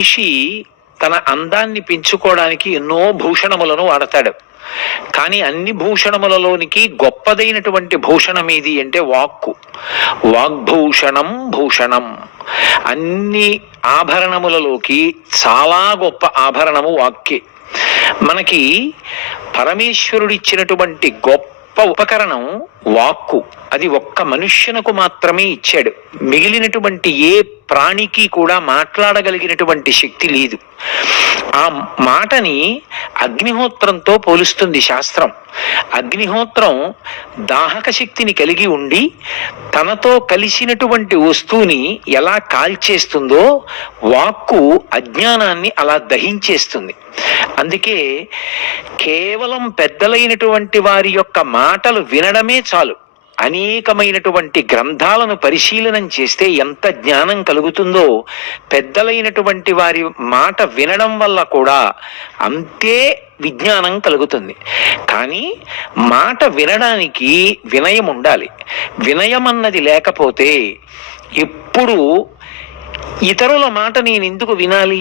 మనిషి తన అందాన్ని పెంచుకోవడానికి ఎన్నో భూషణములను వాడతాడు. కానీ అన్ని భూషణములలోనికి గొప్పదైనటువంటి భూషణం ఏది అంటే వాక్కు. వాగ్భూషణం భూషణం. అన్ని ఆభరణములలోకి చాలా గొప్ప ఆభరణము వాక్కే. మనకి పరమేశ్వరుడిచ్చినటువంటి గొప్ప ఉపకరణం వాక్కు. అది ఒక్క మనుష్యునకు మాత్రమే ఇచ్చాడు. మిగిలినటువంటి ఏ ప్రాణికి కూడా మాట్లాడగలిగినటువంటి శక్తి లేదు. ఆ మాటని అగ్నిహోత్రంతో పోలుస్తుంది శాస్త్రం. అగ్నిహోత్రం దాహక శక్తిని కలిగి ఉండి తనతో కలిసినటువంటి వస్తువుని ఎలా కాల్చేస్తుందో వాక్కు అజ్ఞానాన్ని అలా దహించేస్తుంది. అందుకే కేవలం పెద్దలైనటువంటి వారి యొక్క మాటలు వినడమే చాలు. అనేకమైనటువంటి గ్రంథాలను పరిశీలనం చేస్తే ఎంత జ్ఞానం కలుగుతుందో పెద్దలైనటువంటి వారి మాట వినడం వల్ల కూడా అంతే విజ్ఞానం కలుగుతుంది. కానీ మాట వినడానికి వినయం ఉండాలి. వినయం అన్నది లేకపోతే ఎప్పుడు ఇతరుల మాట నేను ఎందుకు వినాలి?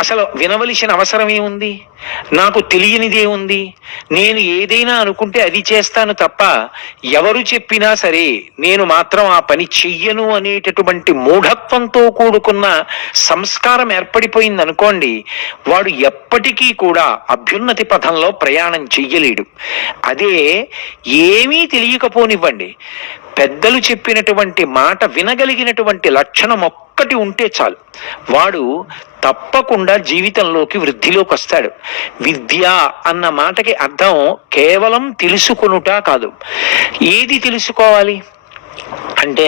అసలు వినవలసిన అవసరం ఏముంది? నాకు తెలియనిదే ఉంది. నేను ఏదైనా అనుకుంటే అది చేస్తాను తప్ప ఎవరు చెప్పినా సరే నేను మాత్రం ఆ పని చెయ్యను అనేటటువంటి మూఢత్వంతో కూడుకున్న సంస్కారం ఏర్పడిపోయింది అనుకోండి, వాడు ఎప్పటికీ కూడా అభ్యున్నతి పథంలో ప్రయాణం చెయ్యలేడు. అదే ఏమీ తెలియకపోనివ్వండి, పెద్దలు చెప్పినటువంటి మాట వినగలిగినటువంటి లక్షణం ఒక్కటి ఉంటే చాలు, వాడు తప్పకుండా జీవితంలోకి వృద్ధిలోకి వస్తాడు. విద్య అన్న మాటకి అర్థం కేవలం తెలుసుకొనుట కాదు. ఏది తెలుసుకోవాలి అంటే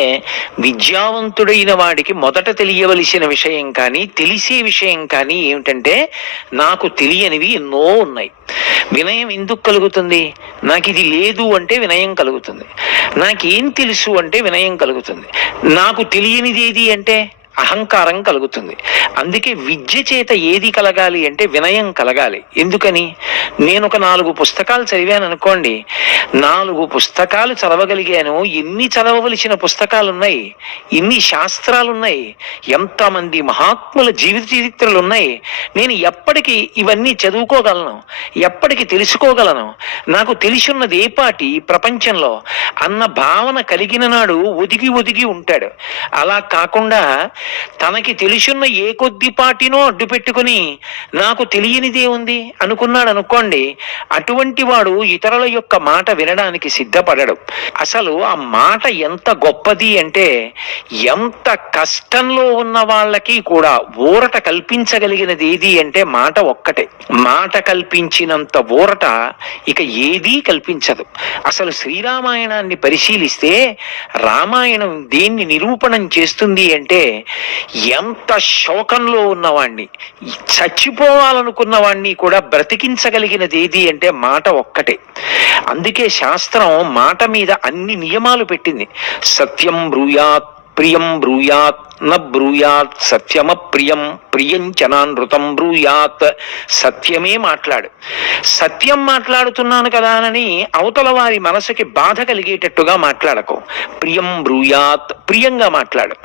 విద్యావంతుడైన వాడికి మొదట తెలియవలసిన విషయం కానీ తెలిసే విషయం కానీ ఏమిటంటే నాకు తెలియనివి ఎన్నో ఉన్నాయి. వినయం ఎందుకు కలుగుతుంది? నాకు ఇది లేదు అంటే వినయం కలుగుతుంది. నాకేం తెలుసు అంటే వినయం కలుగుతుంది. నాకు తెలియనిది ఏది అంటే అహంకారం కలుగుతుంది. అందుకే విద్య చేత ఏది కలగాలి అంటే వినయం కలగాలి. ఎందుకని? నేను ఒక 4 పుస్తకాలు చదివాను అనుకోండి, 4 పుస్తకాలు చదవగలిగాను. ఎన్ని చదవవలసిన పుస్తకాలు ఉన్నాయి, ఎన్ని శాస్త్రాలు ఉన్నాయి, ఎంతమంది మహాత్ముల జీవిత చరిత్రలు ఉన్నాయి. నేను ఎప్పటికీ ఇవన్నీ చదువుకోగలను, ఎప్పటికి తెలుసుకోగలను, నాకు తెలిసున్నది ఏ పాటి ప్రపంచంలో అన్న భావన కలిగిన నాడు ఒదిగి ఒదిగి ఉంటాడు. అలా కాకుండా తనకి తెలిసున్న ఏ కొద్దిపాటినో అడ్డు పెట్టుకుని నాకు తెలియనిదే ఉంది అనుకున్నాడు అనుకోండి, అటువంటి వాడు ఇతరుల యొక్క మాట వినడానికి సిద్ధపడడు. అసలు ఆ మాట ఎంత గొప్పది అంటే ఎంత కష్టంలో ఉన్న వాళ్ళకి కూడా ఊరట కల్పించగలిగినది ఏది అంటే మాట ఒక్కటే. మాట కల్పించినంత ఊరట ఇక ఏదీ కల్పించదు. అసలు శ్రీరామాయణాన్ని పరిశీలిస్తే రామాయణం దేన్ని నిరూపణం చేస్తుంది అంటే ఎంత శోకంలో ఉన్నవాణ్ణి, చచ్చిపోవాలనుకున్న వాణ్ణి కూడా బ్రతికించగలిగినది ఏది అంటే మాట ఒక్కటే. అందుకే శాస్త్రం మాట మీద అన్ని నియమాలు పెట్టింది. సత్యం బ్రూయాత్, ప్రియం బ్రూయాత్, న బ్రూయాత్ సత్యమ ప్రియం, ప్రియంచనానృతం బ్రూయాత్. సత్యమే మాట్లాడు. సత్యం మాట్లాడుతున్నాను కదా అని అవతల వారి మనసుకి బాధ కలిగేటట్టుగా మాట్లాడకు. ప్రియం బ్రూయాత్, ప్రియంగా మాట్లాడు.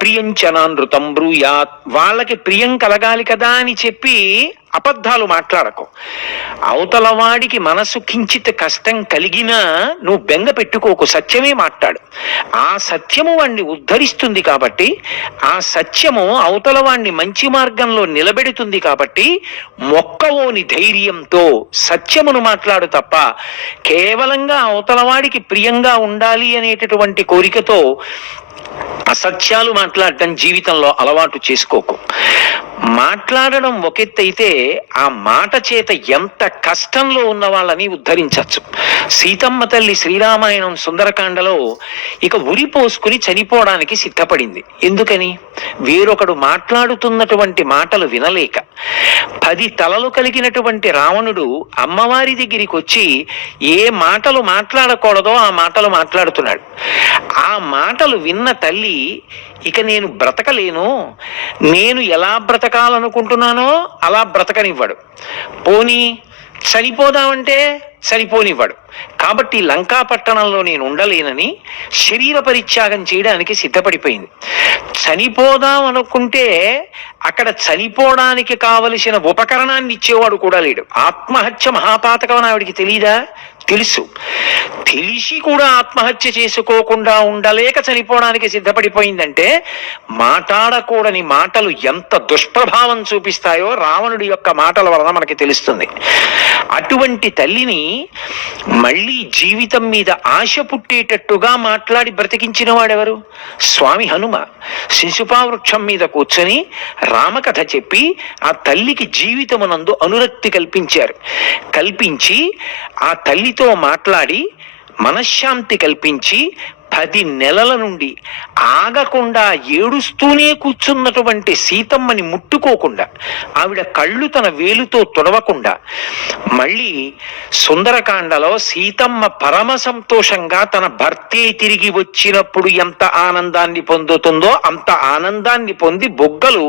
ప్రియంచనానృతం బ్రూయాత్, వాళ్ళకి ప్రియం కలగాలి కదా అని చెప్పి అబద్ధాలు మాట్లాడకు. అవతల వాడికి మనసు కించిత్ కష్టం కలిగినా నువ్వు బెంగ పెట్టుకోకు, సత్యమే మాట్లాడు. ఆ సత్యము వాణ్ణి ఉద్ధరిస్తుంది కాబట్టి, ఆ సత్యము అవతల వాణ్ణి మంచి మార్గంలో నిలబెడుతుంది కాబట్టి మొక్కవోని ధైర్యంతో సత్యమును మాట్లాడు తప్ప కేవలంగా అవతల వాడికి ప్రియంగా ఉండాలి అనేటటువంటి కోరికతో అసత్యాలు మాట్లాడటం జీవితంలో అలవాటు చేసుకోకు. మాట్లాడడం ఒకెత్తైతే ఆ మాట చేత ఎంత కష్టంలో ఉన్న వాళ్ళని ఉద్ధరించవచ్చు. సీతమ్మ తల్లి శ్రీరామాయణం సుందరకాండలో ఇక ఉరి పోసుకుని చనిపోవడానికి సిద్ధపడింది. ఎందుకని? వేరొకడు మాట్లాడుతున్నటువంటి మాటలు వినలేక. 10 తలలు కలిగినటువంటి రావణుడు అమ్మవారి దగ్గరికి వచ్చి ఏ మాటలు మాట్లాడకూడదో ఆ మాటలు మాట్లాడుతున్నాడు. ఆ మాటలు విన్న తల్లి ఇక నేను బ్రతకలేను, నేను ఎలా బ్రతకాలనుకుంటున్నానో అలా బ్రతకనివ్వడు. పోనీ చనిపోదామంటే సరిపోనివ్వడు. కాబట్టి లంకా పట్టణంలో నేను ఉండలేనని శరీర పరిత్యాగం చేయడానికి సిద్ధపడిపోయింది. చనిపోదాం అనుకుంటే అక్కడ చనిపోవడానికి కావలసిన ఉపకరణాన్ని ఇచ్చేవాడు కూడా లేడు. ఆత్మహత్య మహాపాతకం అని ఆవిడికి తెలీదా? తెలుసు. తెలిసి కూడా ఆత్మహత్య చేసుకోకుండా ఉండలేక చనిపోవడానికి సిద్ధపడిపోయిందంటే మాట్లాడకూడని మాటలు ఎంత దుష్ప్రభావం చూపిస్తాయో రావణుడి యొక్క మాటల వలన మనకి తెలుస్తుంది. అటువంటి తల్లిని మళ్ళీ జీవితం మీద ఆశ పుట్టేటట్టుగా మాట్లాడి బ్రతికించిన వాడెవరు? స్వామి హనుమ. శిశుపావృక్షం మీద కూర్చొని రామకథ చెప్పి ఆ తల్లికి జీవితమునందు అనురక్తి కల్పించి ఆ తల్లితో మాట్లాడి మనశ్శాంతి కల్పించి 10 నెలల నుండి ఆగకుండా ఏడుస్తూనే కూర్చున్నటువంటి సీతమ్మని ముట్టుకోకుండా, ఆవిడ కళ్ళు తన వేలుతో తుడవకుండా, మళ్ళీ సుందరకాండలో సీతమ్మ పరమ సంతోషంగా తన భర్తే తిరిగి వచ్చినప్పుడు ఎంత ఆనందాన్ని పొందుతుందో అంత ఆనందాన్ని పొంది బొగ్గలు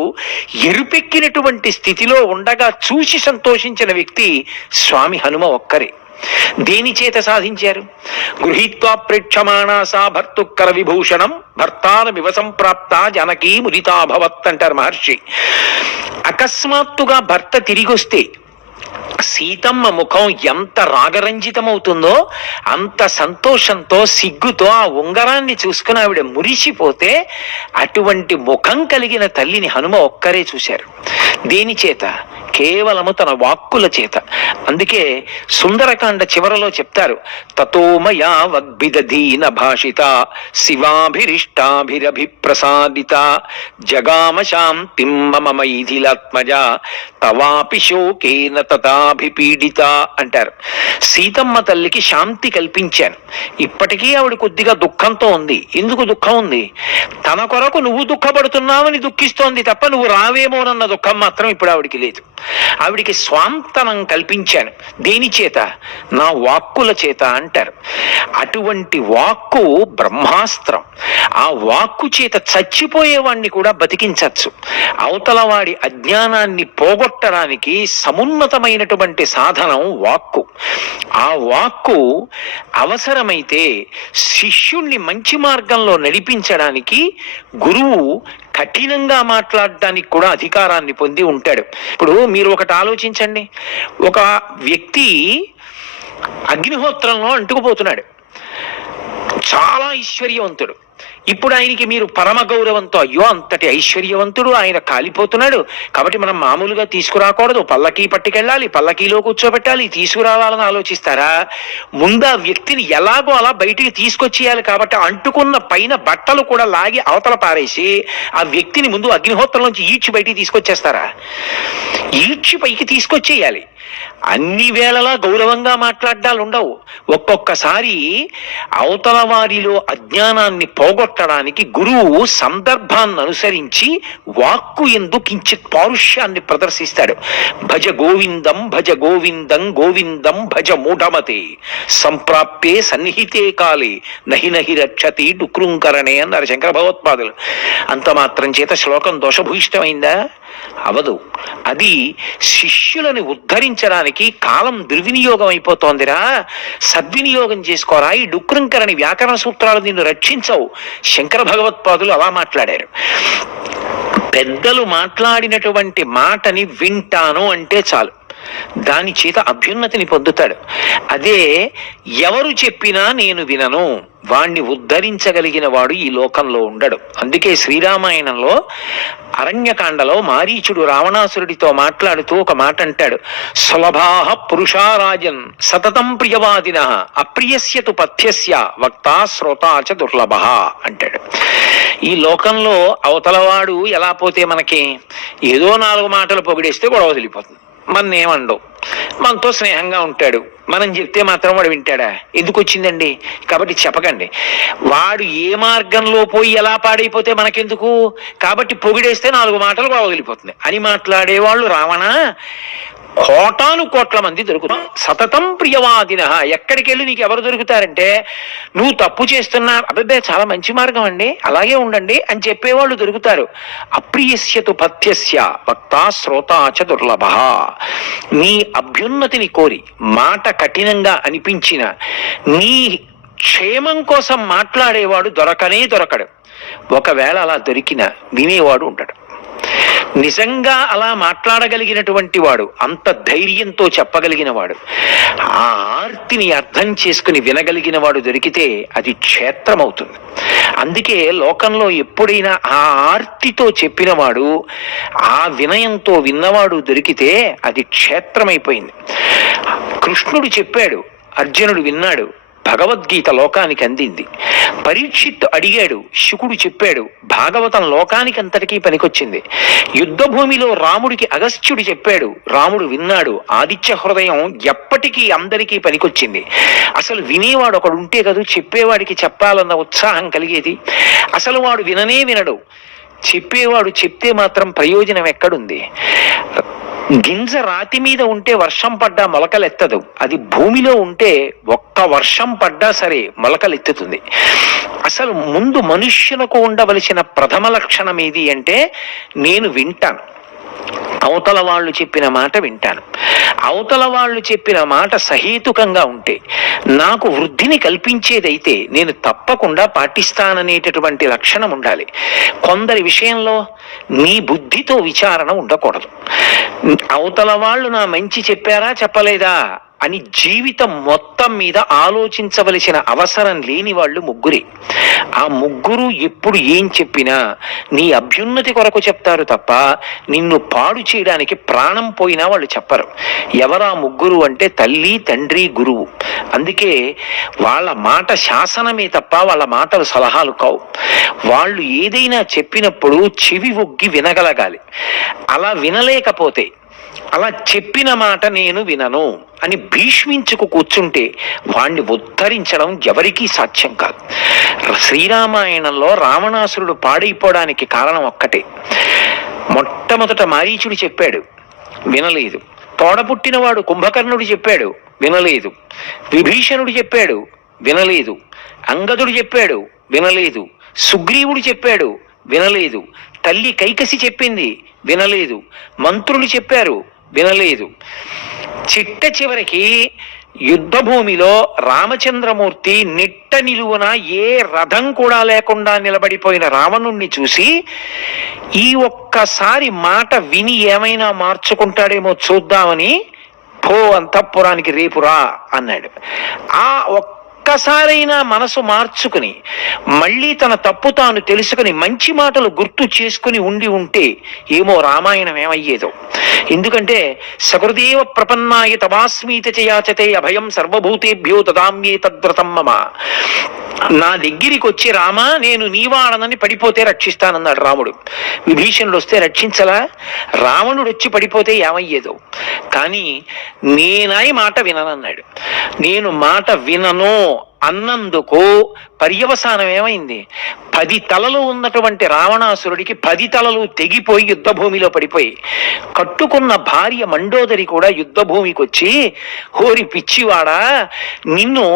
ఎరుపెక్కినటువంటి స్థితిలో ఉండగా చూసి సంతోషించిన వ్యక్తి స్వామి హనుమ ఒక్కరే. దేని చేత సాధించారు? గృహీత్వా ప్రేక్షమాణా సా భర్తుక్కర విభూషణం భర్తారమివ సంప్రాప్త జనకీ ముదితాభవత్ అంటారు మహర్షి. అకస్మాత్తుగా భర్త తిరిగొస్తే సీతమ్మ ముఖం ఎంత రాగరంజితమవుతుందో అంత సంతోషంతో సిగ్గుతో ఆ ఉంగరాన్ని చూసుకుని ఆవిడ మురిసిపోతే అటువంటి ముఖం కలిగిన తల్లిని హనుమ ఒక్కరే చూశారు. దేని చేత? కేవలము తన వాక్కుల చేత. అందుకే సుందరకాండ చివరలో చెప్తారు, తతోమయా వగ్భిదధీన భాషిత శివాభిరిష్టాభిరభిప్రసాదిత జగామ శాంతిం మమ మైథిలాత్మజ తవాపి శోకేన తథాభిపీడిత అంటారు. సీతమ్మ తల్లికి శాంతి కల్పించాను. ఇప్పటికీ ఆవిడ కొద్దిగా దుఃఖంతో ఉంది. ఎందుకు దుఃఖం ఉంది? తన కొరకు నువ్వు దుఃఖపడుతున్నావని దుఃఖిస్తోంది తప్ప నువ్వు రావేమోనన్న దుఃఖం మాత్రం ఇప్పుడు ఆవిడికి లేదు. ఆవిడికి స్వాంతనం కల్పించాను. దేని చేత? నా వాక్కుల చేత అంటారు. అటువంటి వాక్కు బ్రహ్మాస్త్రం. ఆ వాక్కు చేత చచ్చిపోయేవాణ్ణి కూడా బతికించచ్చు. అవతలవాడి అజ్ఞానాన్ని పోగొట్టడానికి సమున్నతమైనటువంటి సాధనం వాక్కు. ఆ వాక్కు అవసరమైతే శిష్యుణ్ణి మంచి మార్గంలో నడిపించడానికి గురువు కఠినంగా మాట్లాడడానికి కూడా అధికారాన్ని పొంది ఉంటాడు. ఇప్పుడు మీరు ఒకటి ఆలోచించండి. ఒక వ్యక్తి అగ్నిహోత్రంలో అంటుకుపోతున్నాడు, చాలా ఐశ్వర్యవంతుడు. ఇప్పుడు ఆయనకి మీరు పరమ గౌరవంతో, అయ్యో అంతటి ఐశ్వర్యవంతుడు, ఆయన కాలిపోతున్నాడు కాబట్టి మనం మామూలుగా తీసుకురాకూడదు, పల్లకీ పట్టుకెళ్ళాలి, పల్లకీలో కూర్చోబెట్టాలి, తీసుకురావాలని ఆలోచిస్తారా? ముందు ఆ వ్యక్తిని ఎలాగో అలా బయటికి తీసుకొచ్చేయాలి. కాబట్టి అంటుకున్న పైన బట్టలు కూడా లాగి అవతల పారేసి ఆ వ్యక్తిని ముందు అగ్నిహోత్రంలోంచి ఈడ్చి బయటికి తీసుకొచ్చేస్తారా? ఈడ్చి పైకి తీసుకొచ్చేయాలి. అన్ని వేళలా గౌరవంగా మాట్లాడ్డాలు ఉండవు. ఒక్కొక్కసారి అవతల వారిలో అజ్ఞానాన్ని పోగొట్టడానికి గురువు సందర్భాన్ని అనుసరించి వాక్కు యందు కించిత్ పారుష్యాన్ని ప్రదర్శిస్తాడు. భజ గోవిందం భజ గోవిందం గోవిందం భజ మూఢమతే సంప్రాప్యే సన్నిహితే కాలే నహి నహి రక్షతి డుక్రుంకరణే అన్నారు శంకర భగవత్పాదులు. అంత మాత్రం చేత శ్లోకం దోషభూయిష్టమైందా? అవదు. అది శిష్యులని ఉద్ధరించడానికి కాలం దుర్వినియోగం అయిపోతోందిరా, సద్వినియోగం చేసుకోరా. ఈ డుక్రంకరణి వ్యాకరణ సూత్రాలు నిన్ను రక్షించవు. శంకర భగవత్పాదులు అలా మాట్లాడారు. పెద్దలు మాట్లాడినటువంటి మాటని వింటాను అంటే చాలు, దాని చేత అభ్యున్నతిని పొందుతాడు. అదే ఎవరు చెప్పినా నేను వినను, వాణ్ణి ఉద్ధరించగలిగిన వాడు ఈ లోకంలో ఉండడు. అందుకే శ్రీరామాయణంలో అరణ్యకాండలో మారీచుడు రావణాసురుడితో మాట్లాడుతూ ఒక మాట అంటాడు, సులభాః పురుషారాజన్ సతతం ప్రియవాదిన అప్రియస్యతు పథ్యస్య వక్తా శ్రోతా చ దుర్లభః అంటాడు. ఈ లోకంలో అవతలవాడు ఎలా పోతే మనకి ఏదో 4 మాటలు పొగిడేస్తే గొడవ వదిలిపోతుంది. మన్నేమండవు, మనతో స్నేహంగా ఉంటాడు, మనం చెప్తే మాత్రం వాడు వింటాడా? ఎందుకు వచ్చిందండి? కాబట్టి చెప్పకండి. వాడు ఏ మార్గంలో పోయి ఎలా పాడైపోతే మనకెందుకు? కాబట్టి పొగిడేస్తే 4 మాటలు కూడా వదిలిపోతుంది అని మాట్లాడేవాళ్ళు రావణ కోటాను కోట్ల మంది దొరుకుతారు. సతతం ప్రియవాదిన, ఎక్కడికి వెళ్ళి నీకు ఎవరు దొరుకుతారంటే, నువ్వు తప్పు చేస్తున్నా, అబ్బాయి చాలా మంచి మార్గం అండి, అలాగే ఉండండి అని చెప్పేవాళ్ళు దొరుకుతారు. అప్రియస్యతు పథ్యస్య వక్తా శ్రోతాచ దుర్లభ. నీ అభ్యున్నతిని కోరి మాట కఠినంగా అనిపించిన, నీ క్షేమం కోసం మాట్లాడేవాడు దొరకనే దొరకడు. ఒకవేళ అలా దొరికిన వినేవాడు ఉంటాడు. నిజంగా అలా మాట్లాడగలిగినటువంటి వాడు, అంత ధైర్యంతో చెప్పగలిగిన వాడు, ఆ ఆర్తిని అర్థం చేసుకుని వినగలిగిన వాడు దొరికితే అది క్షేత్రం అవుతుంది. అందుకే లోకంలో ఎప్పుడైనా ఆ ఆర్తితో చెప్పినవాడు, ఆ వినయంతో విన్నవాడు దొరికితే అది క్షేత్రమైపోయింది. కృష్ణుడు చెప్పాడు, అర్జునుడు విన్నాడు, భగవద్గీత లోకానికి అందింది. పరీక్షిత్తు అడిగాడు, శుకుడు చెప్పాడు, భాగవతం లోకానికి అంతటికీ పనికొచ్చింది. యుద్ధ భూమిలో రాముడికి అగస్త్యుడు చెప్పాడు, రాముడు విన్నాడు. ఆదిత్య హృదయం ఎప్పటికీ అందరికీ పనికొచ్చింది. అసలు వినేవాడు ఒకడు ఉంటే కదా చెప్పేవాడికి చెప్పాలన్న ఉత్సాహం కలిగేది. అసలు వాడు విననే వినడు, చెప్పేవాడు చెప్తే మాత్రం ప్రయోజనం ఎక్కడుంది? గింజ రాతి మీద ఉంటే వర్షం పడ్డా మొలకలెత్తదు, అది భూమిలో ఉంటే ఒక్క వర్షం పడ్డా సరే మొలకలెత్తుతుంది. అసలు ముందు మనుష్యులకు ఉండవలసిన ప్రథమ లక్షణం ఏది అంటే, నేను వింటాను, అవతల వాళ్ళు చెప్పిన మాట వింటాను. అవతల వాళ్ళు చెప్పిన మాట సహేతుకంగా ఉంటే, నాకు వృద్ధిని కల్పించేదైతే నేను తప్పకుండా పాటిస్తాననేటటువంటి లక్షణం ఉండాలి. కొందరి విషయంలో నీ బుద్ధితో విచారణ ఉండకూడదు. అవతల వాళ్ళు నా మంచి చెప్పారా చెప్పలేదా అని జీవితం మొత్తం మీద ఆలోచించవలసిన అవసరం లేని వాళ్ళు ముగ్గురే. ఆ ముగ్గురు ఎప్పుడు ఏం చెప్పినా నీ అభ్యున్నతి కొరకు చెప్తారు తప్ప నిన్ను పాడు చేయడానికి ప్రాణం పోయినా వాళ్ళు చెప్పరు. ఎవరా ముగ్గురు అంటే తల్లి, తండ్రి, గురువు. అందుకే వాళ్ళ మాట శాసనమే తప్ప వాళ్ళ మాటలు సలహాలు కావు. వాళ్ళు ఏదైనా చెప్పినప్పుడు చెవి ఒగ్గి వినగలగాలి. అలా వినలేకపోతే, అలా చెప్పిన మాట నేను వినను అని భీష్మించుకు కూర్చుంటే వాణ్ణి ఉద్ధరించడం ఎవరికీ సాధ్యం కాదు. శ్రీరామాయణంలో రావణాసురుడు పాడైపోవడానికి కారణం ఒక్కటే. మొట్టమొదట మారీచుడు చెప్పాడు, వినలేదు. తోడపుట్టినవాడు కుంభకర్ణుడు చెప్పాడు, వినలేదు. విభీషణుడు చెప్పాడు, వినలేదు. అంగదుడు చెప్పాడు, వినలేదు. సుగ్రీవుడు చెప్పాడు, వినలేదు. తల్లి కైకసి చెప్పింది, వినలేదు. మంత్రులు చెప్పారు, వినలేదు. చిట్ట చివరికి యుద్ధ భూమిలో రామచంద్రమూర్తి నిట్ట నిలువున ఏ రథం కూడా లేకుండా నిలబడిపోయిన రావణుణ్ణి చూసి, ఈ ఒక్కసారి మాట విని ఏమైనా మార్చుకుంటాడేమో చూద్దామని, పో అంతఃపురానికి రేపు రా అన్నాడు. ఆ ఒక్కసారైనా మనసు మార్చుకుని మళ్ళీ తన తప్పు తాను తెలుసుకుని మంచి మాటలు గుర్తు చేసుకుని ఉంటే ఏమో రామాయణం ఏమయ్యేదో. ఎందుకంటే సకృదేవ ప్రపన్నాయ తవాస్మీత చయాచతే అభయం సర్వభూతేభ్యో దదామ్యే తద్వ్రతం మమ. నా దగ్గరికి వచ్చి రామా నేను నీవాడనని పడిపోతే రక్షిస్తానన్నాడు రాముడు. విభీషణుడు వస్తే రక్షించలా? రావణుడు వచ్చి పడిపోతే ఏమయ్యేదో. కానీ నేనాయి మాట విననన్నాడు. నేను మాట వినను అన్నందుకు పర్యవసానం ఏమైంది? 10 తలలు ఉన్నటువంటి రావణాసురుడికి 10 తలలు తెగిపోయి యుద్ధ భూమిలో పడిపోయి, కట్టుకున్న భార్య మండోదరి కూడా యుద్ధ భూమికి వచ్చి, హోరి పిచ్చివాడా, నిన్ను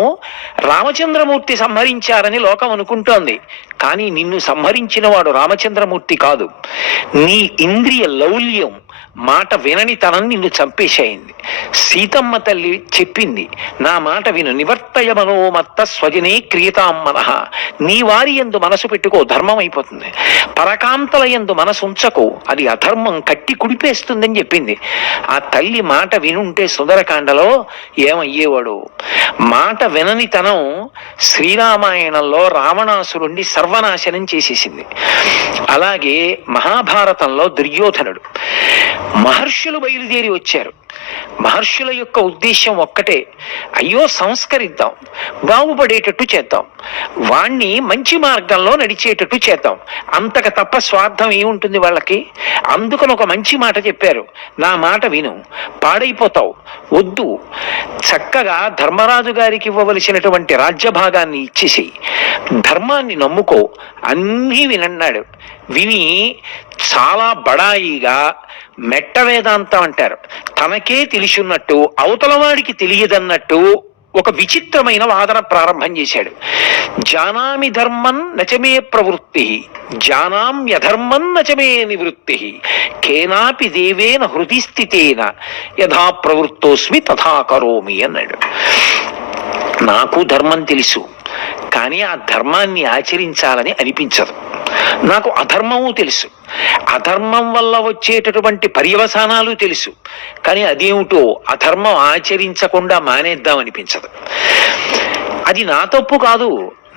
రామచంద్రమూర్తి సంహరించారని లోకం అనుకుంటోంది. కానీ నిన్ను సంహరించిన వాడు రామచంద్రమూర్తి కాదు, నీ ఇంద్రియ లౌల్యం, మాట వినని తనం నిన్ను చంపేసేయింది. సీతమ్మ తల్లి చెప్పింది, నా మాట విను, నివర్తయ మనోమత్త స్వజనే క్రియతాం మనః. నీ వారి యందు మనసు పెట్టుకో, ధర్మం అయిపోతుంది. పరకాంతల యందు మనసు ఉంచకు, అది అధర్మం కట్టి కుడిపేస్తుందని చెప్పింది. ఆ తల్లి మాట వినుంటే సుందరకాండలో ఏమయ్యేవాడు. మాట వినని తనం శ్రీరామాయణంలో రావణాసురుణ్ణి సర్వనాశనం చేసేసింది. అలాగే మహాభారతంలో దుర్యోధనుడు. మహర్షులు బయలుదేరి వచ్చారు. మహర్షుల యొక్క ఉద్దేశం ఒక్కటే, అయ్యో సంస్కరిద్దాం, బాగుపడేటట్టు చేద్దాం, వాణ్ణి మంచి మార్గంలో నడిచేటట్టు చేద్దాం. అంతకు తప్ప స్వార్థం ఏముంటుంది వాళ్ళకి? అందుకని ఒక మంచి మాట చెప్పారు, నా మాట విను, పాడైపోతావు, వద్దు, చక్కగా ధర్మరాజు గారికి ఇవ్వవలసినటువంటి రాజ్యభాగాన్ని ఇచ్చేసి ధర్మాన్ని నమ్ముకో, అన్నీ వినన్నాడు. విని చాలా బడాయిగా మెట్ట వేదాంతం అంటారు, తనకే తెలిసినట్టు అవతల వాడికి తెలియదన్నట్టు ఒక విచిత్రమైన వాదన ప్రారంభం చేశాడు. జానామి ధర్మం నచమే ప్రవృత్తి, జానామ్యధర్మం నచమే నివృత్తి, కేనాపి దేవేన హృది స్థితేన యథా ప్రవృత్తోస్మి తథా కరోమి అన్నాడు. నాకు ధర్మం తెలుసు, కానీ ఆ ధర్మాన్ని ఆచరించాలని అనిపించదు. నాకు అధర్మము తెలుసు, అధర్మం వల్ల వచ్చేటటువంటి పర్యవసానాలు తెలుసు, కానీ అదేమిటో అధర్మం ఆచరించకుండా మానేద్దాం అనిపించదు. అది నా తప్పు కాదు,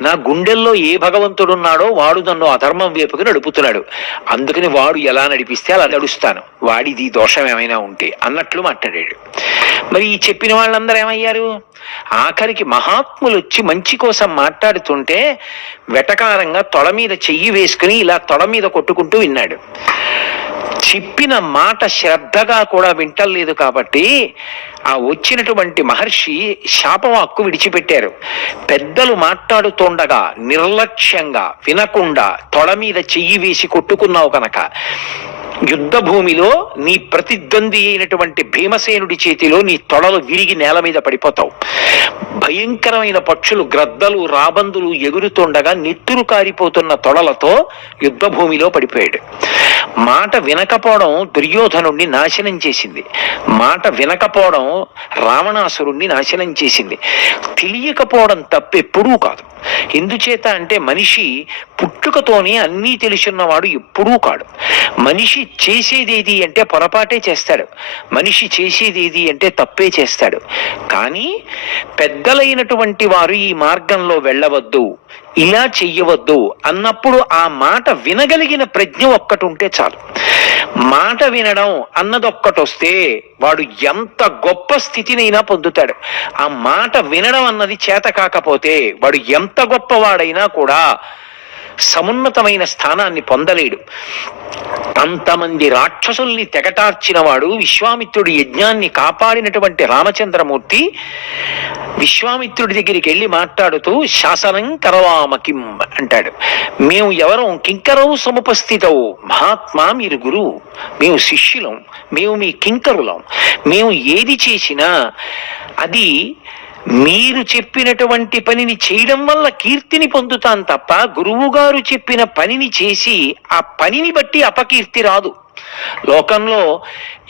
నా గుండెల్లో ఏ భగవంతుడున్నాడో వాడు నన్ను అధర్మం వైపుకి నడుపుతున్నాడు, అందుకని వాడు ఎలా నడిపిస్తే అలా నడుస్తాను, వాడిది దోషం ఏమైనా ఉంటే అన్నట్లు మాట్లాడాడు. మరి ఈ చెప్పిన వాళ్ళందరూ ఏమయ్యారు? ఆఖరికి మహాత్ములు వచ్చి మంచి కోసం మాట్లాడుతుంటే వెటకారంగా తొడ మీద చెయ్యి వేసుకుని ఇలా తొడ మీద కొట్టుకుంటూ విన్నాడు. చెప్పిన మాట శ్రద్ధగా కూడా వింటలేదు కాబట్టి ఆ వచ్చినటువంటి మహర్షి శాపవాక్కు విడిచిపెట్టారు. పెద్దలు మాట్లాడుతుండగా నిర్లక్ష్యంగా వినకుండా తొడ మీద చెయ్యి వేసి కొట్టుకున్నావు కనుక యుద్ధ భూమిలో నీ ప్రతిద్వంది అయినటువంటి భీమసేనుడి చేతిలో నీ తొడలు విరిగి నేల మీద పడిపోతావు. భయంకరమైన పక్షులు, గ్రద్దలు, రాబందులు ఎగురుతుండగా నెత్తురు కారిపోతున్న తొడలతో యుద్ధ భూమిలో పడిపోయాడు. మాట వినకపోవడం దుర్యోధనుణ్ణి నాశనం చేసింది, మాట వినకపోవడం రావణాసురుణ్ణి నాశనం చేసింది. తెలియకపోవడం తప్పెప్పుడూ కాదు. ఎందుచేత అంటే మనిషి పుట్టుకతోనే అన్నీ తెలుసున్నవాడు ఎప్పుడూ కాడు. మనిషి చేసేదేది అంటే పొరపాటే చేస్తాడు, మనిషి చేసేదేది అంటే తప్పే చేస్తాడు. కానీ పెద్దలైనటువంటి వారు ఈ మార్గంలో వెళ్ళవద్దు, ఇలా చెయ్యవద్దు అన్నప్పుడు ఆ మాట వినగలిగిన ప్రజ్ఞ ఒక్కటి ఉంటే చాలు. మాట వినడం అన్నదొక్కటొస్తే వాడు ఎంత గొప్ప స్థితినైనా పొందుతాడు. ఆ మాట వినడం అన్నది చేత కాకపోతే వాడు ఎంత గొప్పవాడైనా కూడా సమున్నతమైన స్థానాన్ని పొందలేడు. అంతమంది రాక్షసుల్ని తెగటార్చిన వాడు, విశ్వామిత్రుడి యజ్ఞాన్ని కాపాడినటువంటి రామచంద్రమూర్తి విశ్వామిత్రుడి దగ్గరికి వెళ్ళి మాట్లాడుతూ శాసనం కరవామకిం అంటాడు. మేము ఎవరం కింకరవు సముపస్థితవు, మహాత్మా మీరు గురువు, మేము శిష్యులం, మేము మీ కింకరులం, మేము ఏది చేసినా అది మీరు చెప్పినటువంటి పనిని చేయడం వల్ల కీర్తిని పొందుతాం తప్ప గురువు గారు చెప్పిన పనిని చేసి ఆ పనిని బట్టి అపకీర్తి రాదు. లోకంలో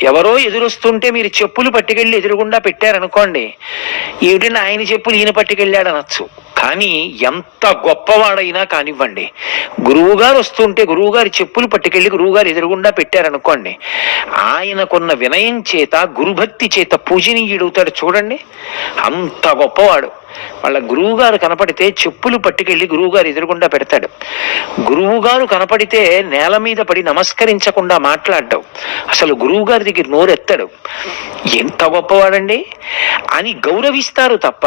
ఎవరో ఎదురొస్తుంటే మీరు చెప్పులు పట్టుకెళ్ళి ఎదురుగుండా పెట్టారనుకోండి, ఏమిటంటే ఆయన చెప్పులు ఈయన పట్టుకెళ్ళాడు అనొచ్చు. కానీ ఎంత గొప్పవాడైనా కానివ్వండి, గురువుగారు వస్తుంటే గురువుగారి చెప్పులు పట్టుకెళ్ళి గురువుగారు ఎదురుగుండా పెట్టారనుకోండి, ఆయనకున్న వినయం చేత గురుభక్తి చేత పూజనీయుడవుతాడు. చూడండి, అంత గొప్పవాడు. వాళ్ళ గురువుగారు కనపడితే చెప్పులు పట్టుకెళ్ళి గురువుగారు ఎదురుగుండా పెడతాడు. గురువుగారు కనపడితే నేల మీద పడి నమస్కరించకుండా మాట్లాడ్డావు, అసలు గురువుగారి దగ్గర నోరెత్తాడు. ఎంత గొప్పవాడండి అని గౌరవిస్తారు తప్ప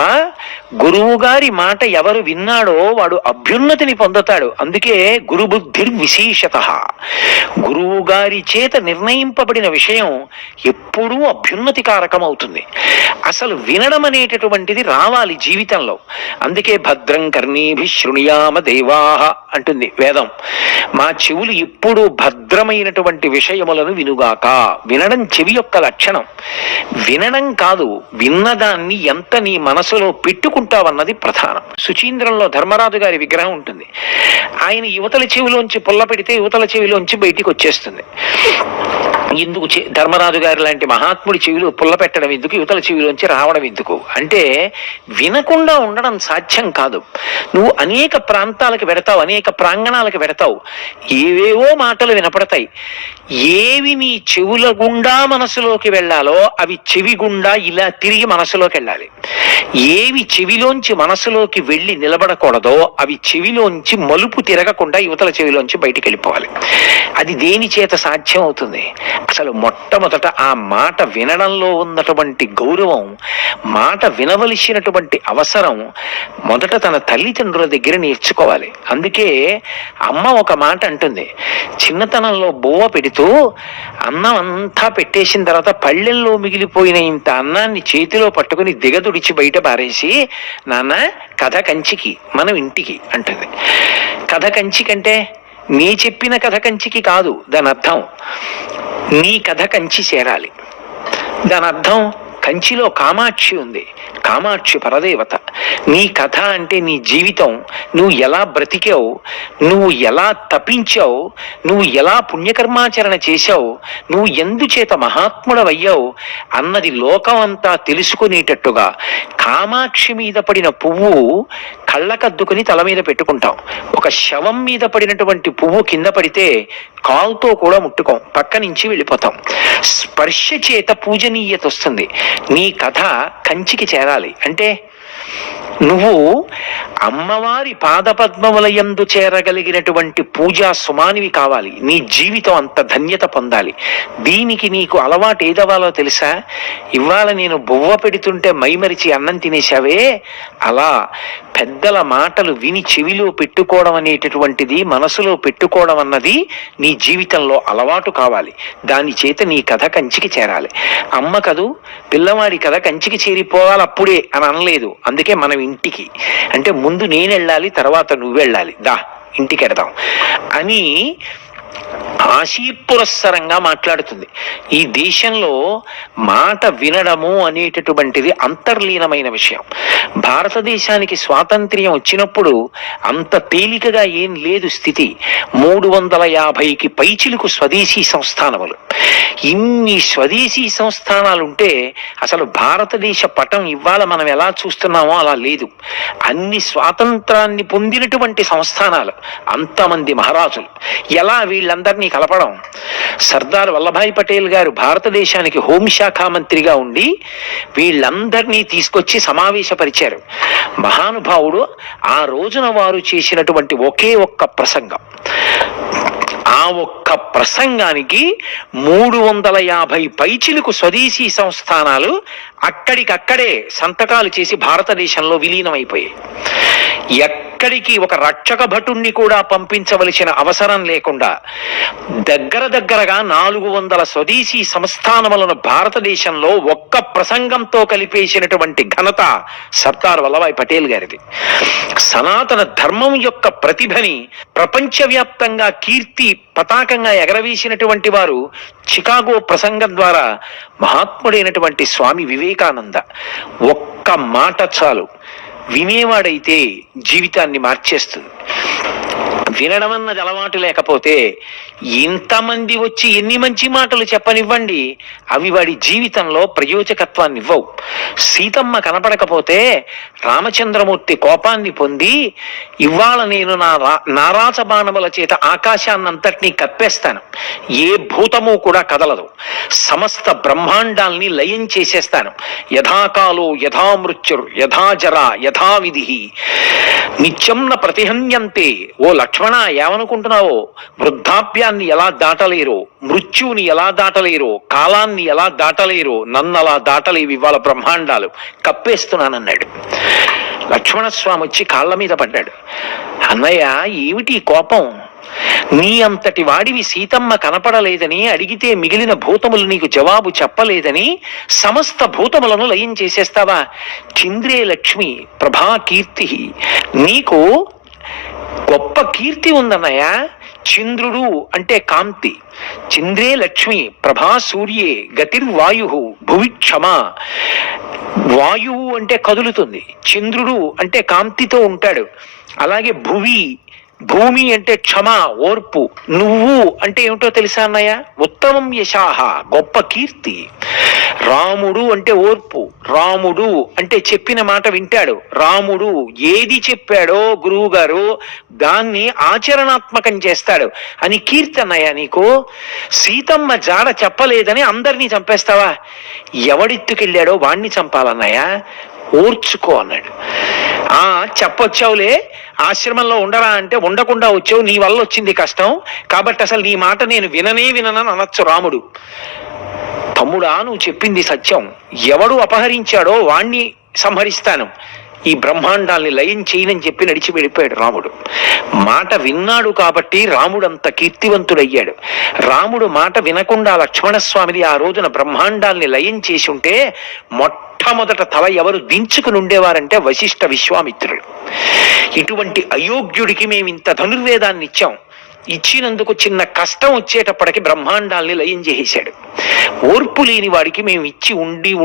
గురువుగారి మాట ఎవరు విన్నాడో వాడు అభ్యున్నతిని పొందుతాడు. అందుకే గురుబుద్ధిర్విశేషత, గురువు గారి చేత నిర్ణయింపబడిన విషయం ఎప్పుడూ అభ్యున్నతి కారకం అవుతుంది. అసలు వినడం అనేటటువంటిది రావాలి జీవితంలో. అందుకే భద్రం కర్ణీభి శృణుయామ దేవాహ అంటుంది వేదం. మా చెవులు ఎప్పుడూ భద్రమైనటువంటి విషయములను వినుగాక. వినడం చెవి యొక్క లక్షణం. వినడం కాదు, విన్నదాన్ని ఎంత నీ మనసులో పెట్టుకుంటావన్నది ప్రధానం. సుచీంద్రంలో ధర్మరాజు గారి విగ్రహం ఉంటుంది. ఆయన యువతల చెవిలోంచి పుల్ల పెడితే యువతల చెవిలోంచి బయటికి వచ్చేస్తుంది. ఎందుకు ధర్మరాజు గారి లాంటి మహాత్ముడి చెవిలో పుల్ల పెట్టడం ఎందుకు, యువతల చెవిలోంచి రావడం ఎందుకు అంటే వినకుండా ఉండడం సాధ్యం కాదు. నువ్వు అనేక ప్రాంతాలకు వెడతావు, అనేక ప్రాంగణాలకు వెడతావు, ఏవేవో మాటలు వినపడతాయి. ఏవి నీ చెవుల గుండా మనసులోకి వెళ్ళాలో అవి చెవి గుండా ఇలా తిరిగి మనసులోకి వెళ్ళాలి. ఏవి చెవిలోంచి మనసులోకి వెళ్ళి నిలబడకూడదో అవి చెవిలోంచి మలుపు తిరగకుండా యువతల చెవిలోంచి బయటికి వెళ్ళిపోవాలి. అది దేని చేత సాధ్యం అవుతుంది? అసలు మొట్టమొదట ఆ మాట వినడంలో ఉన్నటువంటి గౌరవం, మాట వినవలసినటువంటి అవసరం మొదట తన తల్లిదండ్రుల దగ్గర నేర్చుకోవాలి. అందుకే అమ్మ ఒక మాట అంటుంది, చిన్నతనంలో బువ్వ పెడుతూ అన్నం అంతా పెట్టేసిన తర్వాత పళ్ళెల్లో మిగిలిపోయిన ఇంత అన్నాన్ని చేతిలో పట్టుకుని దిగదుడిచి బయట పారేసి, నాన్న కథ కంచికి మనం ఇంటికి అంటుంది. కథ కంచికంటే నీ చెప్పిన కథ కంచికి కాదు దాని అర్థం, నీ కథ కంచి చేరాలి. దాని అర్థం కంచిలో కామాక్షి ఉంది, కామాక్షి పరదేవత. నీ కథ అంటే నీ జీవితం, నువ్వు ఎలా బ్రతికావు, నువ్వు ఎలా తపించావు, నువ్వు ఎలా పుణ్యకర్మాచరణ చేశావు, నువ్వు ఎందుచేత మహాత్ముడవయ్యావు అన్నది లోకం అంతా తెలుసుకునేటట్టుగా. కామాక్షి మీద పడిన పువ్వు కళ్ళకద్దుకుని తల మీద పెట్టుకుంటాం. ఒక శవం మీద పడినటువంటి పువ్వు కింద పడితే కాలుతో కూడా ముట్టుకోం, పక్క నుంచి వెళ్ళిపోతాం. స్పర్శ చేత పూజనీయత వస్తుంది. నీ కథ కంచికి చేరాలి అంటే నువ్వు అమ్మవారి పాదపద్మములయందు చేరగలిగినటువంటి పూజా సుమానివి కావాలి. నీ జీవితం అంత ధన్యత పొందాలి. దీనికి నీకు అలవాటు ఏదవ్వాలో తెలుసా? ఇవాళ నేను బువ్వ పెడుతుంటే మైమరిచి అన్నం తినేశావే, అలా పెద్దల మాటలు విని చెవిలో పెట్టుకోవడం అనేటటువంటిది, మనసులో పెట్టుకోవడం అన్నది నీ జీవితంలో అలవాటు కావాలి. దాని చేత నీ కథ కంచికి చేరాలి. అమ్మ కదూ పిల్లవాడి కథ కంచికి చేరిపోవాలి అప్పుడే అని అనలేదు. అందుకే మనం ఇంటికి అంటే ముందు నేను వెళ్ళాలి, తర్వాత నువ్వు వెళ్ళాలి, దా ఇంటికి వెడదాం అని ఆశీపురస్సరంగా మాట్లాడుతుంది. ఈ దేశంలో మాట వినడము అనేటటువంటిది అంతర్లీనమైన విషయం. భారతదేశానికి స్వాతంత్ర్యం వచ్చినప్పుడు అంత తేలికగా ఏం లేదు స్థితి. 350కి పైచిలుకు స్వదేశీ సంస్థానములు. ఇన్ని స్వదేశీ సంస్థానాలుంటే అసలు భారతదేశ పటం ఇవాళ మనం ఎలా చూస్తున్నామో అలా లేదు. అన్ని స్వాతంత్రాన్ని పొందినటువంటి సంస్థానాలు, అంతమంది మహారాజులు. ఎలా వీళ్ళందరినీ కలపడం? సర్దార్ వల్లభాయ్ పటేల్ గారు భారతదేశానికి హోంశాఖ మంత్రిగా ఉండి వీళ్ళందరినీ తీసుకొచ్చి సమావేశపరిచారు. మహానుభావుడు ఆ రోజున వారు చేసినటువంటి ఒకే ఒక్క ప్రసంగం, ఆ ఒక్క ప్రసంగానికి 350 పైచిలకు స్వదేశీ సంస్థానాలు అక్కడికక్కడే సంతకాలు చేసి భారతదేశంలో విలీనమైపోయాయి. ఎక్కడికి ఒక రక్షక భటుణ్ణి కూడా పంపించవలసిన అవసరం లేకుండా దగ్గరగా 400 స్వదేశీ సంస్థానములను భారతదేశంలో ఒక్క ప్రసంగంతో కలిపేసినటువంటి ఘనత సర్దార్ వల్లభాయ్ పటేల్ గారిది. సనాతన ధర్మం యొక్క ప్రతిభని ప్రపంచవ్యాప్తంగా కీర్తి పతాకంగా ఎగరవేసినటువంటి వారు చికాగో ప్రసంగం ద్వారా మహాత్ముడైనటువంటి స్వామి వివేకానంద. ఒక్క మాట చాలు, వినేవాడైతే జీవితాన్ని మార్చేస్తుంది. వినడం అన్నది అలవాటు లేకపోతే ఇంతమంది వచ్చి ఎన్ని మంచి మాటలు చెప్పనివ్వండి, అవి వాడి జీవితంలో ప్రయోజకత్వాన్ని ఇవ్వవు. సీతమ్మ కనపడకపోతే రామచంద్రమూర్తి కోపాన్ని పొంది, ఇవాళ నేను నారాచ బాణముల చేత ఆకాశాన్నంతటినీ కప్పేస్తాను, ఏ భూతము కూడా కదలదు, సమస్త బ్రహ్మాండాల్ని లయం చేసేస్తాను, యథాకాలో యథా మృత్యుర్ యథా జరా యథా విధి నిత్యం న ప్రతిహన్యంతే. ఓ లక్ష్మణ, ఏమనుకుంటున్నావో? వృద్ధాప్యాన్ని ఎలా దాటలేరో, మృత్యువుని ఎలా దాటలేరో, కాలాన్ని ఎలా దాటలేరో, నన్ను అలా దాటలేవి ఇవాళ బ్రహ్మాండాలు, కప్పేస్తున్నానన్నాడు. లక్ష్మణస్వామి వచ్చి కాళ్ళ మీద పడ్డాడు. అన్నయ్య, ఏమిటి కోపం? నీ అంతటి వాడివి సీతమ్మ కనపడలేదని అడిగితే మిగిలిన భూతములు నీకు జవాబు చెప్పలేదని సమస్త భూతములను లయం చేసేస్తావా? చింద్రే లక్ష్మి ప్రభా కీర్తి. నీకు గొప్ప కీర్తి ఉందన్నయ్య. చంద్రుడు అంటే కాంతి, చంద్రే లక్ష్మి ప్రభా సూర్యే గతిర్వాయు భువి క్షమ. వాయువు అంటే కదులుతుంది, చంద్రుడు అంటే కాంతితో ఉంటాడు. అలాగే భూమి అంటే క్షమ, ఓర్పు. నువ్వు అంటే ఏమిటో తెలుసా అన్నయ్య? ఉత్తమం యశాహ, గొప్ప కీర్తి. రాముడు అంటే ఓర్పు, రాముడు అంటే చెప్పిన మాట వింటాడు, రాముడు ఏది చెప్పాడో గురువు గారు దాన్ని ఆచరణాత్మకం చేస్తాడు అని కీర్తి అన్నయ్య నీకు. సీతమ్మ జాడ చెప్పలేదని అందరినీ చంపేస్తావా? ఎవడెత్తుకెళ్ళాడో వాణ్ణి చంపాలన్నయ్య, ఓర్చుకో అన్నాడు. చెప్పొచ్చావులే, ఆశ్రమంలో ఉండరా అంటే ఉండకుండా వచ్చావు, నీ వల్ల వచ్చింది కష్టం, కాబట్టి అసలు నీ మాట నేను విననని అనొచ్చు రాముడు. తమ్ముడా, నువ్వు చెప్పింది సత్యం, ఎవడు అపహరించాడో వాణ్ణి సంహరిస్తాను, ఈ బ్రహ్మాండాల్ని లయం చేయనని చెప్పి నడిచి వెళ్ళిపోయాడు రాముడు. మాట విన్నాడు కాబట్టి రాముడు అంత కీర్తివంతుడయ్యాడు. రాముడు మాట వినకుండా లక్ష్మణస్వామిని ఆ రోజున బ్రహ్మాండాల్ని లయం చేసి ఉంటే మొట్టమొదట తల ఎవరు దించుకుని ఉండేవారంటే వశిష్ఠ విశ్వామిత్రుడు. ఇటువంటి అయోగ్యుడికి మేము ఇంత ధనుర్వేదాన్ని ఇచ్చాం, ఇచ్చినందుకు చిన్న కష్టం వచ్చేటప్పటికి బ్రహ్మాండాల్ని లయం చేసేశాడు. ఓర్పు లేని వాడికి మేము ఇచ్చి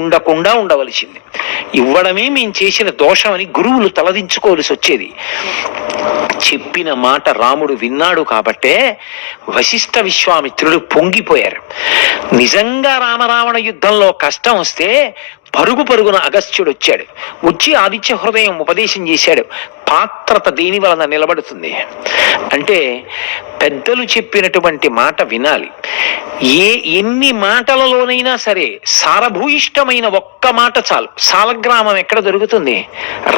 ఉండకుండా ఉండవలసింది. ఇవ్వడమే మేము చేసిన దోషం అని గురువులు తలదించుకోవలసి వచ్చేది. చెప్పిన మాట రాముడు విన్నాడు కాబట్టే వశిష్ఠ విశ్వామిత్రుడు పొంగిపోయారు. నిజంగా రామరావణ యుద్ధంలో కష్టం వస్తే పరుగున అగస్త్యుడు వచ్చాడు. వచ్చి ఆదిత్య హృదయం ఉపదేశం చేశాడు. పాత్రత దేని వలన నిలబడుతుంది అంటే పెద్దలు చెప్పినటువంటి మాట వినాలి. ఎన్ని మాటలలోనైనా సరే సారభూయిష్టమైన ఒక్క మాట చాలు. సాలగ్రామం ఎక్కడ దొరుకుతుంది?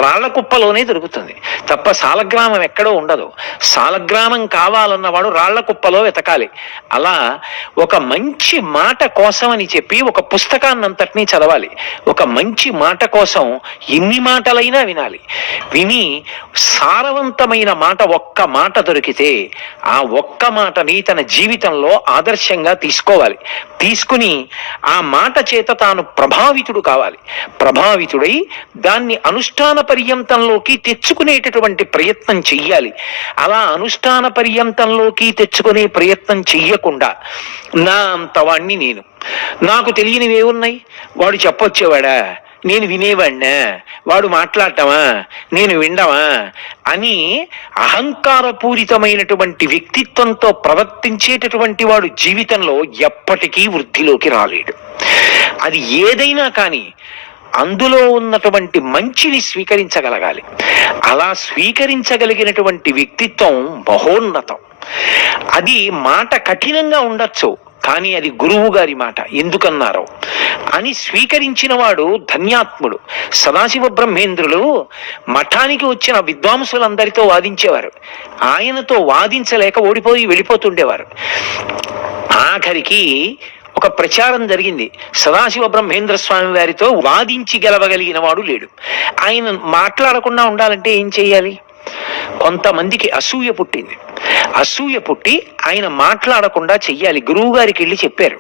రాళ్ల కుప్పలోనే దొరుకుతుంది తప్ప సాలగ్రామం ఎక్కడో ఉండదు. సాలగ్రామం కావాలన్నవాడు రాళ్ల కుప్పలో వెతకాలి. అలా ఒక మంచి మాట కోసం అని చెప్పి ఒక పుస్తకాన్నంతటినీ చదవాలి. ఒక మంచి మాట కోసం ఎన్ని మాటలైనా వినాలి. విని సారవంతమైన మాట ఒక్క మాట దొరికితే ఆ ఒక్క మాటని తన జీవితంలో ఆదర్శంగా తీసుకోవాలి. తీసుకుని ఆ మాట చేత తాను ప్రభావితుడు కావాలి. ప్రభావితుడై దాన్ని అనుష్ఠాన పర్యంతంలోకి తెచ్చుకునేటటువంటి ప్రయత్నం చెయ్యాలి. అలా అనుష్ఠాన పర్యంతంలోకి తెచ్చుకునే ప్రయత్నం చెయ్యకుండా నా అంతవాణ్ణి నేను, నాకు తెలియనివేవున్నాయి, వాడు చెప్పొచ్చేవాడా, నేను వినేవాడినా, వాడు మాట్లాడటమా, నేను వినడమా అని అహంకారపూరితమైనటువంటి వ్యక్తిత్వంతో ప్రవర్తించేటటువంటి వాడు జీవితంలో ఎప్పటికీ వృద్ధిలోకి రాలేడు. అది ఏదైనా కానీ అందులో ఉన్నటువంటి మంచిని స్వీకరించగలగాలి. అలా స్వీకరించగలిగినటువంటి వ్యక్తిత్వం బహోన్నతం. అది మాట కఠినంగా ఉండొచ్చు, కానీ అది గురువు గారి మాట ఎందుకన్నారో అని స్వీకరించిన వాడు ధన్యాత్ముడు. సదాశివ బ్రహ్మేంద్రులు మఠానికి వచ్చిన విద్వాంసులందరితో వాదించేవారు. ఆయనతో వాదించలేక ఓడిపోయి వెళ్ళిపోతుండేవారు. ఆఖరికి ఒక ప్రచారం జరిగింది. సదాశివ బ్రహ్మేంద్ర స్వామి వారితో వాదించి గెలవగలిగిన వాడు లేడు. ఆయన మాట్లాడకుండా ఉండాలంటే ఏం చెయ్యాలి? కొంతమందికి అసూయ పుట్టింది. అసూయ పుట్టి ఆయన మాట్లాడకుండా చెయ్యాలి. గురువు గారికి వెళ్ళి చెప్పారు.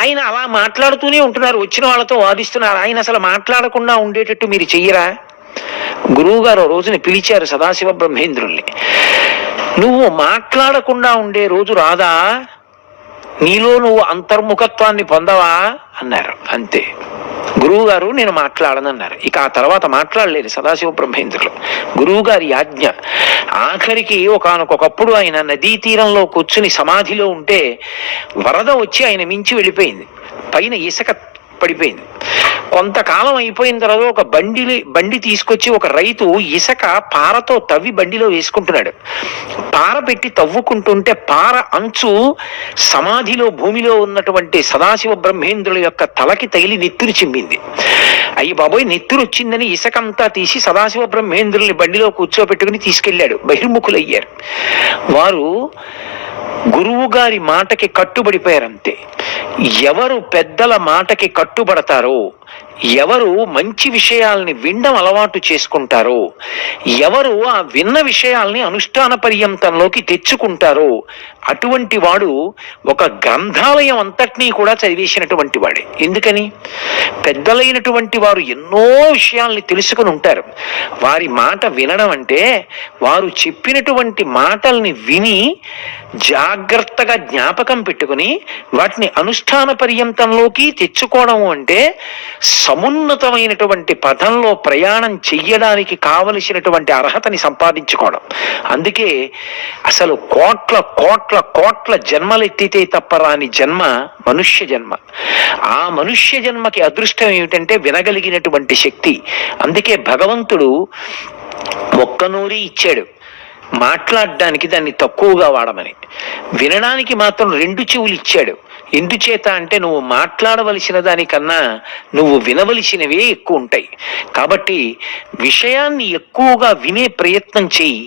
ఆయన అలా మాట్లాడుతూనే ఉంటున్నారు, వచ్చిన వాళ్ళతో వాదిస్తున్నారు. ఆయన అసలు మాట్లాడకుండా ఉండేటట్టు మీరు చెయ్యరా? గురువు గారు రోజుని పిలిచారు సదాశివ బ్రహ్మేంద్రుల్ని. నువ్వు మాట్లాడకుండా ఉండే రోజు రాదా? నీలో నువ్వు అంతర్ముఖత్వాన్ని పొందవా అన్నారు. అంతే. గురువు గారు నేను మాట్లాడనన్నారు. ఇక ఆ తర్వాత మాట్లాడలేదు సదాశివ బ్రహ్మేంద్రులు. గురువు గారి ఆజ్ఞ. ఆఖరికి ఒకానొకప్పుడు ఆయన నదీ తీరంలో కూర్చుని సమాధిలో ఉంటే వరద వచ్చి ఆయన మించి వెళ్ళిపోయింది. పైన ఇసుక పడిపోయింది. కొంతకాలం అయిపోయిన తర్వాత ఒక బండి తీసుకొచ్చి ఒక రైతు ఇసుక పారతో తవ్వి బండిలో వేసుకుంటున్నాడు. పార పెట్టి తవ్వుకుంటుంటే పార అంచు సమాధిలో భూమిలో ఉన్నటువంటి సదాశివ బ్రహ్మేంద్రుల యొక్క తలకి తగిలి నెత్తురు చిమ్మింది. అయ్యి బాబోయ్, నెత్తురు వచ్చిందని ఇసుకంతా తీసి సదాశివ బ్రహ్మేంద్రుల్ని బండిలో కూర్చోబెట్టుకుని తీసుకెళ్లాడు. బహిర్ముఖులయ్యారు. వారు గురువు గారి మాటకి కట్టుబడిపోయారంతే. ఎవరు పెద్దల మాటకి కట్టుబడతారో, ఎవరు మంచి విషయాల్ని వినడం అలవాటు చేసుకుంటారో, ఎవరు ఆ విన్న విషయాల్ని అనుష్ఠాన పర్యంతంలోకి తెచ్చుకుంటారో అటువంటి వాడు ఒక గ్రంథాలయం అంతటినీ కూడా చదివేసినటువంటి వాడే. ఎందుకని? పెద్దలైనటువంటి వారు ఎన్నో విషయాల్ని తెలుసుకుని ఉంటారు. వారి మాట వినడం అంటే వారు చెప్పినటువంటి మాటల్ని విని జాగ్రత్తగా జ్ఞాపకం పెట్టుకుని వాటిని అనుష్ఠాన పర్యంతంలోకి తెచ్చుకోవడం అంటే సమున్నతమైనటువంటి పథంలో ప్రయాణం చెయ్యడానికి కావలసినటువంటి అర్హతని సంపాదించుకోవడం. అందుకే అసలు కోట్ల కోట్ల కోట్ల జన్మలెత్తితే తప్ప రాని జన్మ మనుష్య జన్మ. ఆ మనుష్య జన్మకి అదృష్టం ఏమిటంటే వినగలిగినటువంటి శక్తి. అందుకే భగవంతుడు ఒక్క నోరే ఇచ్చాడు, మాట్లాడడానికి దాన్ని తక్కువగా వాడమని. వినడానికి మాత్రం 2 చెవులు ఇచ్చాడు. ఎందుచేత అంటే నువ్వు మాట్లాడవలసిన దానికన్నా నువ్వు వినవలసినవే ఎక్కువ ఉంటాయి. కాబట్టి విషయాన్ని ఎక్కువగా వినే ప్రయత్నం చెయ్యి.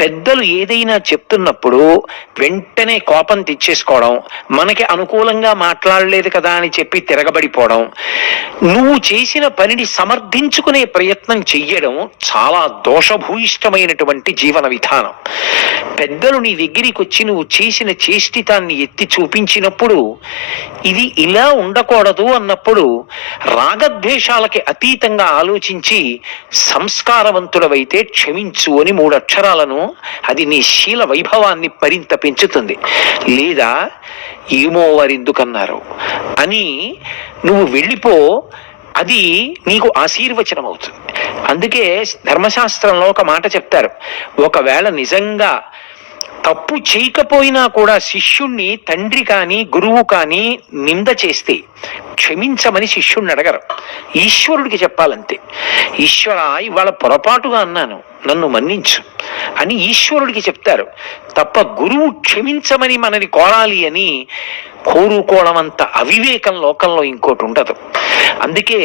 పెద్దలు ఏదైనా చెప్తున్నప్పుడు వెంటనే కోపం తెచ్చేసుకోవడం, మనకి అనుకూలంగా మాట్లాడలేదు కదా అని చెప్పి తిరగబడిపోవడం, నువ్వు చేసిన పనిని సమర్థించుకునే ప్రయత్నం చెయ్యడం చాలా దోషభూయిష్టమైనటువంటి జీవన విధానం. పెద్దలు నీ దగ్గరికి వచ్చి నువ్వు చేసిన చేష్టితాన్ని ఎత్తి చూపించినప్పుడు ఇది ఇలా ఉండకూడదు అన్నప్పుడు రాగద్వేషాలకి అతీతంగా ఆలోచించి సంస్కారవంతుడవైతే క్షమించు అని 3 అక్షరాలను అది నీ శీల వైభవాన్ని మరింత పెంచుతుంది. లేదా ఏమో వారెందుకన్నారు అని నువ్వు వెళ్ళిపో, అది నీకు ఆశీర్వచనం అవుతుంది. అందుకే ధర్మశాస్త్రంలో ఒక మాట చెప్తారు, ఒకవేళ నిజంగా తప్పు చేయకపోయినా కూడా శిష్యుణ్ణి తండ్రి కానీ గురువు కానీ నింద చేస్తే క్షమించమని శిష్యుణ్ణి అడగరు, ఈశ్వరుడికి చెప్పాలంతే. ఈశ్వర, ఇవాళ పొరపాటుగా అన్నాను, నన్ను మన్నించు అని ఈశ్వరుడికి చెప్తారు తప్ప గురువు క్షమించమని మనని కోరాలి అని కోరుకోవడం అంత అవివేకం లోకంలో ఇంకోటి ఉండదు. అందుకే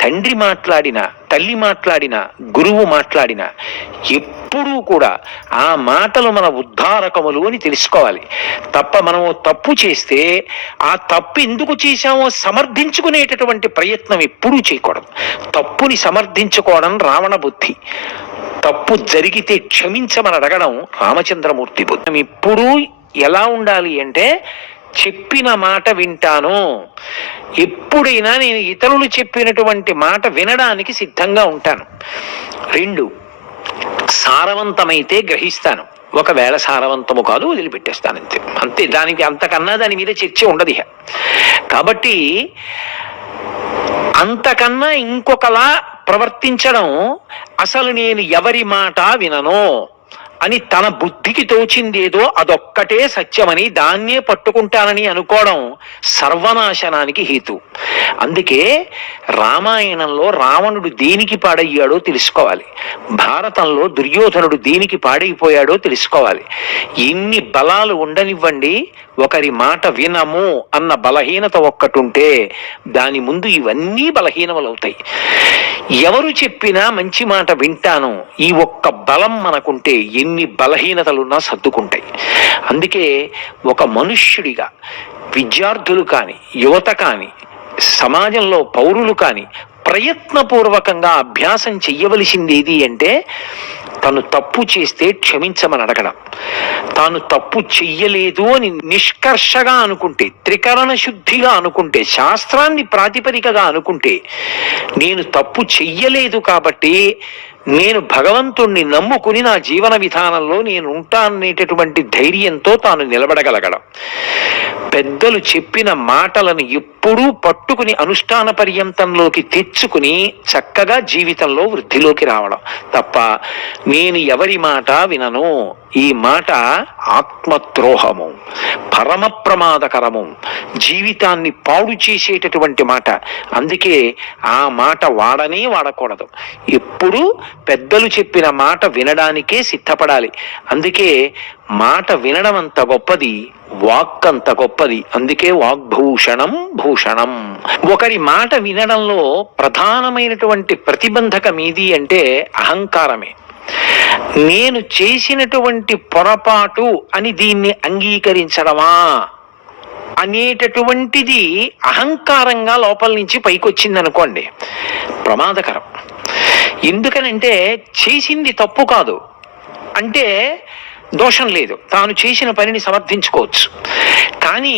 తండ్రి మాట్లాడినా తల్లి మాట్లాడినా గురువు మాట్లాడినా ఎప్పుడూ కూడా ఆ మాటలు మన ఉద్ధారకములు అని తెలుసుకోవాలి తప్ప మనము తప్పు చేస్తే ఆ తప్పు ఎందుకు చేశామో సమర్థించుకునేటటువంటి ప్రయత్నం ఎప్పుడూ చేయకూడదు. తప్పుని సమర్థించుకోవడం రావణ బుద్ధి, తప్పు జరిగితే క్షమించమని అడగడం రామచంద్రమూర్తి బుద్ధి. ఎప్పుడూ ఎలా ఉండాలి అంటే చెప్పిన మాట వింటాను, ఎప్పుడైనా నేను ఇతరులు చెప్పినటువంటి మాట వినడానికి సిద్ధంగా ఉంటాను. 2, సారవంతమైతే గ్రహిస్తాను, ఒకవేళ సారవంతము కాదు వదిలిపెట్టేస్తాను, అంతే అంతే. దానికి అంతకన్నా దాని మీద చర్చ ఉండదు. కాబట్టి అంతకన్నా ఇంకొకలా ప్రవర్తించడం, అసలు నేను ఎవరి మాట వినను అని తన బుద్ధికి తోచిందేదో అదొక్కటే సత్యమని దాన్నే పట్టుకుంటానని అనుకోవడం సర్వనాశనానికి హేతు. అందుకే రామాయణంలో రావణుడు దేనికి పాడయ్యాడో తెలుసుకోవాలి, భారతంలో దుర్యోధనుడు దేనికి పాడైపోయాడో తెలుసుకోవాలి. ఎన్ని బలాలు ఉండనివ్వండి, ఒకరి మాట వినము అన్న బలహీనత ఒక్కటుంటే దాని ముందు ఇవన్నీ బలహీనములవుతాయి. ఎవరు చెప్పినా మంచి మాట వింటాను, ఈ ఒక్క బలం మనకుంటే ఎన్ని బలహీనతలున్నా సర్దుకుంటాయి. అందుకే ఒక మనుష్యుడిగా విద్యార్థులు కానీ యువత కానీ సమాజంలో పౌరులు కానీ ప్రయత్నపూర్వకంగా అభ్యాసం చెయ్యవలసింది ఏది అంటే తను తప్పు చేస్తే క్షమించమని అడగడం. తాను తప్పు చెయ్యలేదు అని నిష్కర్షగా అనుకుంటే, త్రికరణ శుద్ధిగా అనుకుంటే, శాస్త్రాన్ని ప్రాతిపదికగా అనుకుంటే, నేను తప్పు చెయ్యలేదు కాబట్టి నేను భగవంతుణ్ణి నమ్ముకుని నా జీవన విధానంలో నేను ఉంటాననేటటువంటి ధైర్యంతో తాను నిలబడగలగడం. పెద్దలు చెప్పిన మాటలను ఎప్పుడూ పట్టుకుని అనుష్ఠాన పర్యంతంలోకి తెచ్చుకుని చక్కగా జీవితంలో వృద్ధిలోకి రావడం తప్ప నేను ఎవరి మాట వినను, ఈ మాట ఆత్మద్రోహము, పరమ ప్రమాదకరము, జీవితాన్ని పాడు చేసేటటువంటి మాట. అందుకే ఆ మాట వాడనే వాడకూడదు. ఎప్పుడు పెద్దలు చెప్పిన మాట వినడానికే సిద్ధపడాలి. అందుకే మాట వినడం అంత గొప్పది, వాక్ అంత గొప్పది. అందుకే వాగ్భూషణం భూషణం. ఒకరి మాట వినడంలో ప్రధానమైనటువంటి ప్రతిబంధకం ఏది అంటే అహంకారమే. నేను చేసినటువంటి పొరపాటు అని దీన్ని అంగీకరించడమా అనేటటువంటిది అహంకారంగా లోపల నుంచి పైకొచ్చిందనుకోండి, ప్రమాదకరం. ఎందుకనంటే చేసింది తప్పు కాదు అంటే దోషం లేదు, తాను చేసిన పనిని సమర్థించుకోవచ్చు. కానీ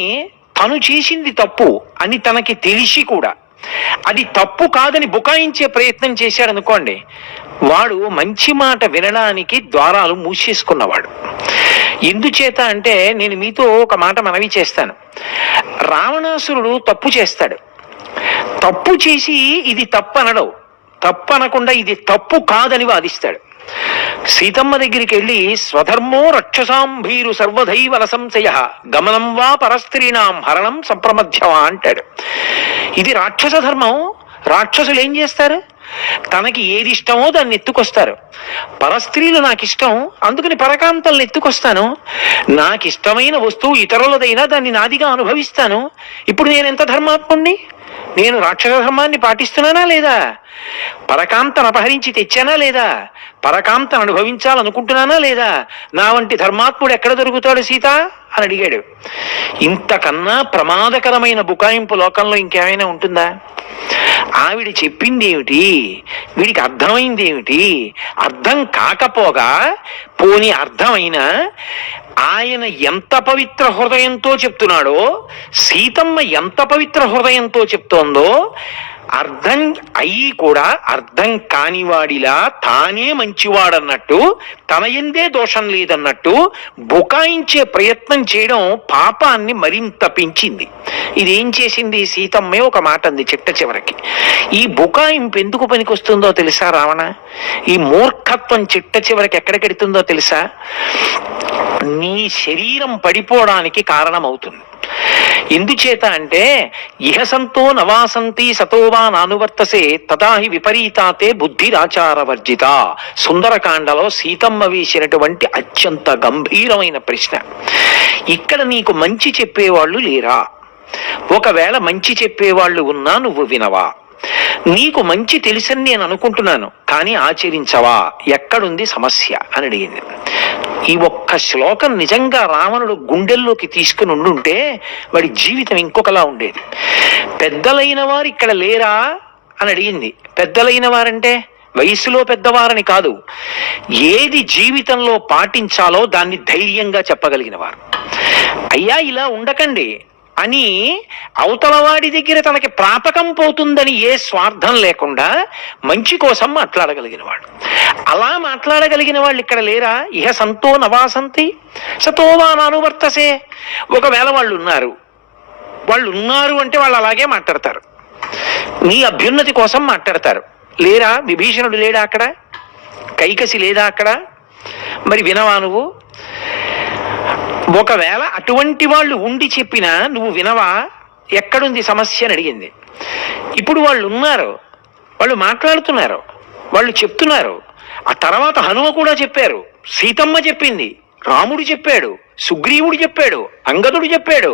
తను చేసింది తప్పు అని తనకి తెలిసి కూడా అది తప్పు కాదని బుకాయించే ప్రయత్నం చేశాడనుకోండి, వాడు మంచి మాట వినడానికి ద్వారాలు మూసేసుకున్నవాడు. ఎందుచేత అంటే నేను మీతో ఒక మాట మనవి చేస్తాను. రావణాసురుడు తప్పు చేస్తాడు, తప్పు చేసి ఇది తప్పు అనడం, తప్పు అనకుండా ఇది తప్పు కాదని వాదిస్తాడు. సీతమ్మ దగ్గరికి వెళ్ళి స్వధర్మో రక్షసాంభీరు సర్వధైవ సంశయ గమనం వా పరస్త్రీణాం హరణం సంప్రమధ్యవా అంటాడు. ఇది రాక్షస ధర్మం. రాక్షసులు ఏం చేస్తారు? తనకి ఏది ఇష్టమో దాన్ని ఎత్తుకొస్తారు. పరస్త్రీలు నాకు ఇష్టం అందుకని పరకాంతల్ని ఎత్తుకొస్తాను, నాకు ఇష్టమైన వస్తువు ఇతరులదైనా దాన్ని నాదిగా అనుభవిస్తాను. ఇప్పుడు నేను ఎంత ధర్మాత్ముణ్ణి? నేను రాక్షస ధర్మాన్ని పాటిస్తున్నానా లేదా? పరకాంతను అపహరించి తెచ్చానా లేదా? పరకాంతను అనుభవించాలనుకుంటున్నానా లేదా? నా వంటి ధర్మాత్ముడు ఎక్కడ దొరుకుతాడు సీత అని అడిగాడు. ఇంతకన్నా ప్రమాదకరమైన బుకాయింపు లోకంలో ఇంకేమైనా ఉంటుందా? ఆవిడ చెప్పింది ఏమిటి, వీడికి అర్థమైంది ఏమిటి? అర్థం కాకపోగా పోని అర్థమైనా ఆయన ఎంత పవిత్ర హృదయంతో చెప్తున్నాడో, సీతమ్మ ఎంత పవిత్ర హృదయంతో చెప్తోందో అర్థం అయ్యి కూడా అర్థం కానివాడిలా తానే మంచివాడన్నట్టు తన ఎందే దోషం లేదన్నట్టు బుకాయించే ప్రయత్నం చేయడం పాపాన్ని మరింత పెంచింది. ఇదేం చేసింది? సీతమ్మే ఒక మాట అంది చిట్ట చివరికి. ఈ బుకాయింపు ఎందుకు పనికొస్తుందో తెలుసా రావణ? ఈ మూర్ఖత్వం చిట్ట చివరికి ఎక్కడికెడుతుందో తెలుసా? నీ శరీరం పడిపోవడానికి కారణమవుతుంది. ఎందుచేత అంటే ఇహ సంతో నవాసంతి సతోవా నానువర్తసే తదాహి విపరీతాతే బుద్ధిరాచారవర్జిత. సుందరకాండలో సీతమ్మ వేసినటువంటి అత్యంత గంభీరమైన ప్రశ్న. ఇక్కడ నీకు మంచి చెప్పేవాళ్ళు లేరా? ఒకవేళ మంచి చెప్పేవాళ్ళు ఉన్నా నువ్వు వినవా? నీకు మంచి తెలుసని నేను అనుకుంటున్నాను, కానీ ఆచరించవా? ఎక్కడుంది సమస్య అని అడిగింది. ఈ ఒక్క శ్లోకం నిజంగా రావణుడు గుండెల్లోకి తీసుకుని ఉండుంటే వాడి జీవితం ఇంకొకలా ఉండేది. పెద్దలైన వారు ఇక్కడ లేరా అని అడిగింది. పెద్దలైన వారంటే వయసులో పెద్దవారని కాదు, ఏది జీవితంలో పాటించాలో దాన్ని ధైర్యంగా చెప్పగలిగిన వారు. అయ్యా ఇలా ఉండకండి అని అవతలవాడి దగ్గర తనకి ప్రాపకం పోతుందని ఏ స్వార్థం లేకుండా మంచి కోసం మాట్లాడగలిగిన వాడు. అలా మాట్లాడగలిగిన వాళ్ళు ఇక్కడ లేరా? ఇహ సంతో నవాసంతి సతోవా నానువర్తసే. ఒకవేళ వాళ్ళు ఉన్నారు అంటే వాళ్ళు అలాగే మాట్లాడతారు, నీ అభ్యున్నతి కోసం మాట్లాడతారు. లేరా? విభీషణుడు లేడా అక్కడ? కైకసి లేదా అక్కడ? మరి వినవా నువ్వు? ఒకవేళ అటువంటి వాళ్ళు ఉండి చెప్పినా నువ్వు వినవా? ఎక్కడుంది సమస్య అని అడిగింది. ఇప్పుడు వాళ్ళు ఉన్నారు, వాళ్ళు మాట్లాడుతున్నారు, వాళ్ళు చెప్తున్నారు. ఆ తర్వాత హనుమ కూడా చెప్పారు, సీతమ్మ చెప్పింది, రాముడు చెప్పాడు, సుగ్రీవుడు చెప్పాడు, అంగదుడు చెప్పాడు,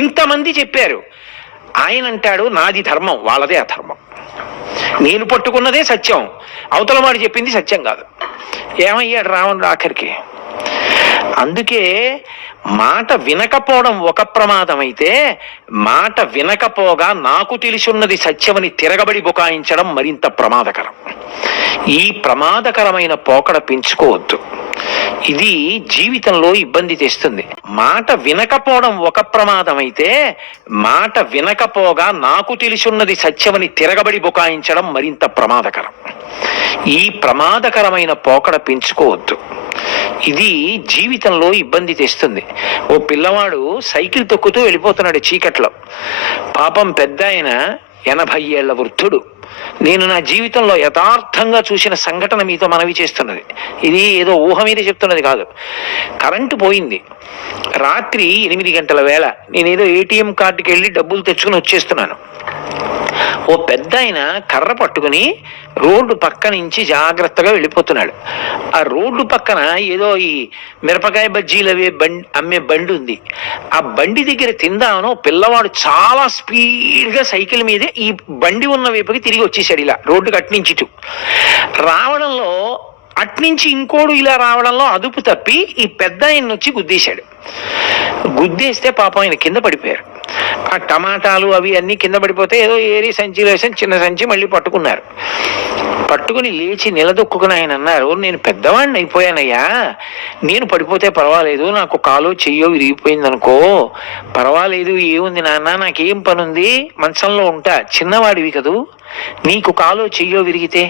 ఇంతమంది చెప్పారు. ఆయన అంటాడు నాది ధర్మం, వాళ్ళదే అధర్మం, నేను పట్టుకున్నదే సత్యం, అవతల వాడు చెప్పింది సత్యం కాదు. ఏమయ్యాడు రావణుడు ఆఖరికి? అందుకే మాట వినకపోవడం ఒక ప్రమాదం అయితే, మాట వినకపోగా నాకు తెలిసున్నది సత్యమని తిరగబడి బుకాయించడం మరింత ప్రమాదకరం. ఈ ప్రమాదకరమైన పోకడ పెంచుకోవద్దు. ఇది జీవితంలో ఇబ్బంది తెస్తుంది. మాట వినకపోవడం ఒక ప్రమాదం అయితే, మాట వినకపోగా నాకు తెలిసున్నది సత్యమని తిరగబడి బుకాయించడం మరింత ప్రమాదకరం. ఈ ప్రమాదకరమైన పోకడ పెంచుకోవద్దు. ఇది జీవితంలో ఇబ్బంది తెస్తుంది. ఓ పిల్లవాడు సైకిల్ తొక్కుతూ వెళ్ళిపోతున్నాడు చీకట్లో. పాపం పెద్ద ఆయన 80 ఏళ్ల వృద్ధుడు. నేను నా జీవితంలో యథార్థంగా చూసిన సంఘటన మీతో మనవి చేస్తున్నది. ఇది ఏదో ఊహ మీద చెప్తున్నది కాదు. కరెంటు పోయింది రాత్రి 8 గంటల వేళ. నేనేదో ఏటీఎం కార్డుకి వెళ్ళి డబ్బులు తెచ్చుకుని వచ్చేస్తున్నాను. ఓ పెద్ద ఆయన కర్ర పట్టుకుని రోడ్డు పక్క నుంచి జాగ్రత్తగా వెళ్ళిపోతున్నాడు. ఆ రోడ్డు పక్కన ఏదో ఈ మిరపకాయ బజ్జీలు అవే అమ్మే బండి ఉంది. ఆ బండి దగ్గర తిందామను పిల్లవాడు చాలా స్పీడ్గా సైకిల్ మీదే ఈ బండి ఉన్న వైపుకి తిరిగి వచ్చేసాడు. ఇలా రోడ్డుకి అట్నుంచి ఇటు రావడంలో, అట్నుంచి ఇంకోడు ఇలా రావడంలో అదుపు తప్పి ఈ పెద్ద ఆయన వచ్చి గుద్దేశాడు. గుద్దేస్తే పాపం ఆయన కింద పడిపోయారు. ఆ టమాటాలు అవి అన్నీ కింద పడిపోతే ఏదో ఏరి సంచిలో వేసి చిన్న సంచి మళ్ళీ పట్టుకున్నారు. పట్టుకుని లేచి నిలదొక్కుని ఆయన అన్నారు, నేను పెద్దవాడిని అయిపోయానయ్యా, నేను పడిపోతే పర్వాలేదు, నాకు కాలో చెయ్యో విరిగిపోయింది అనుకో పర్వాలేదు, ఏముంది నాన్న, నాకేం పనుంది, మంచంలో ఉంటా, చిన్నవాడివి కదూ, నీకు కాలో చెయ్యో విరిగితే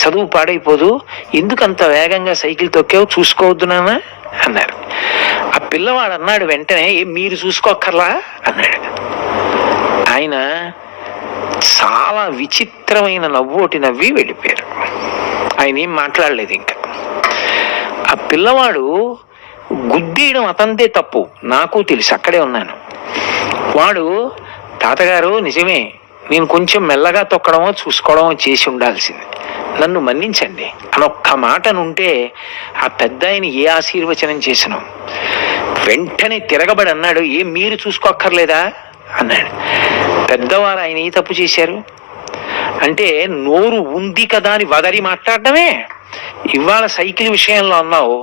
చదువు పాడైపోదు, ఎందుకంత వేగంగా సైకిల్ తొక్కావు, చూసుకోవద్దు నాన్న అన్నారు. ఆ పిల్లవాడు అన్నాడు వెంటనే, మీరు చూసుకోక్కర్లా అన్నాడు. ఆయన చాలా విచిత్రమైన నవ్వోటి నవ్వి వెళ్ళిపోయారు. ఆయన ఏం మాట్లాడలేదు ఇంకా. ఆ పిల్లవాడు గుద్దేయడం అతందే తప్పు, నాకు తెలుసు, అక్కడే ఉన్నాను. వాడు, తాతగారు నిజమే, నేను కొంచెం మెల్లగా తొక్కడమో చూసుకోవడమో చేసి ఉండాల్సింది, నన్ను మన్నించండి అని ఒక్క మాట నుంటే ఆ పెద్ద ఆయన ఏ ఆశీర్వచనం చేసినా వెంటనే తిరగబడి అన్నాడు, ఏం మీరు చూసుకోక్కర్లేదా అన్నాడు. పెద్దవారు ఆయన ఏ తప్పు చేశారు అంటే, నోరు ఉంది కదా అని వదరి మాట్లాడడమే. ఇవాళ సైకిల్ విషయంలో అన్నావు,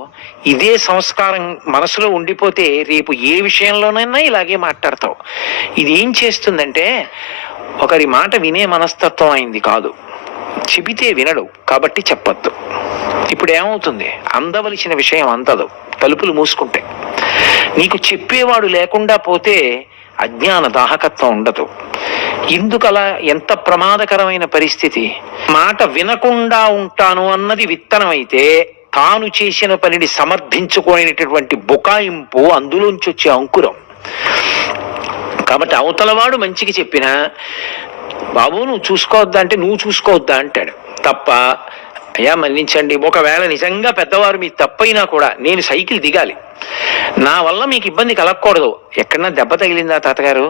ఇదే సంస్కారం మనసులో ఉండిపోతే రేపు ఏ విషయంలోనైనా ఇలాగే మాట్లాడతావు. ఇది ఏం చేస్తుందంటే, ఒకరి మాట వినే మనస్తత్వం అయింది కాదు, చెబితే వినడు కాబట్టి చెప్పొద్దు. ఇప్పుడు ఏమవుతుంది, అందవలసిన విషయం అందదు, తలుపులు మూసుకుంటే. నీకు చెప్పేవాడు లేకుండా పోతే అజ్ఞాన దాహకత్వం ఉండదు. ఎందుకలా? ఎంత ప్రమాదకరమైన పరిస్థితి. మాట వినకుండా ఉంటాను అన్నది విత్తనం అయితే, తాను చేసిన పనిని సమర్థించుకోనేటటువంటి బుకాయింపు అందులోంచి వచ్చే అంకురం. కాబట్టి అవతలవాడు మంచికి చెప్పినా, బాబు నువ్వు చూసుకోవద్దా అంటే నువ్వు చూసుకోవద్దా అంటాడు తప్ప, అయ్యా మన్నించండి, ఒకవేళ నిజంగా పెద్దవారు మీ తప్పైనా కూడా నేను సైకిల్ దిగాలి, నా వల్ల మీకు ఇబ్బంది కలగకూడదు, ఎక్కడన్నా దెబ్బ తగిలిందా తాతగారు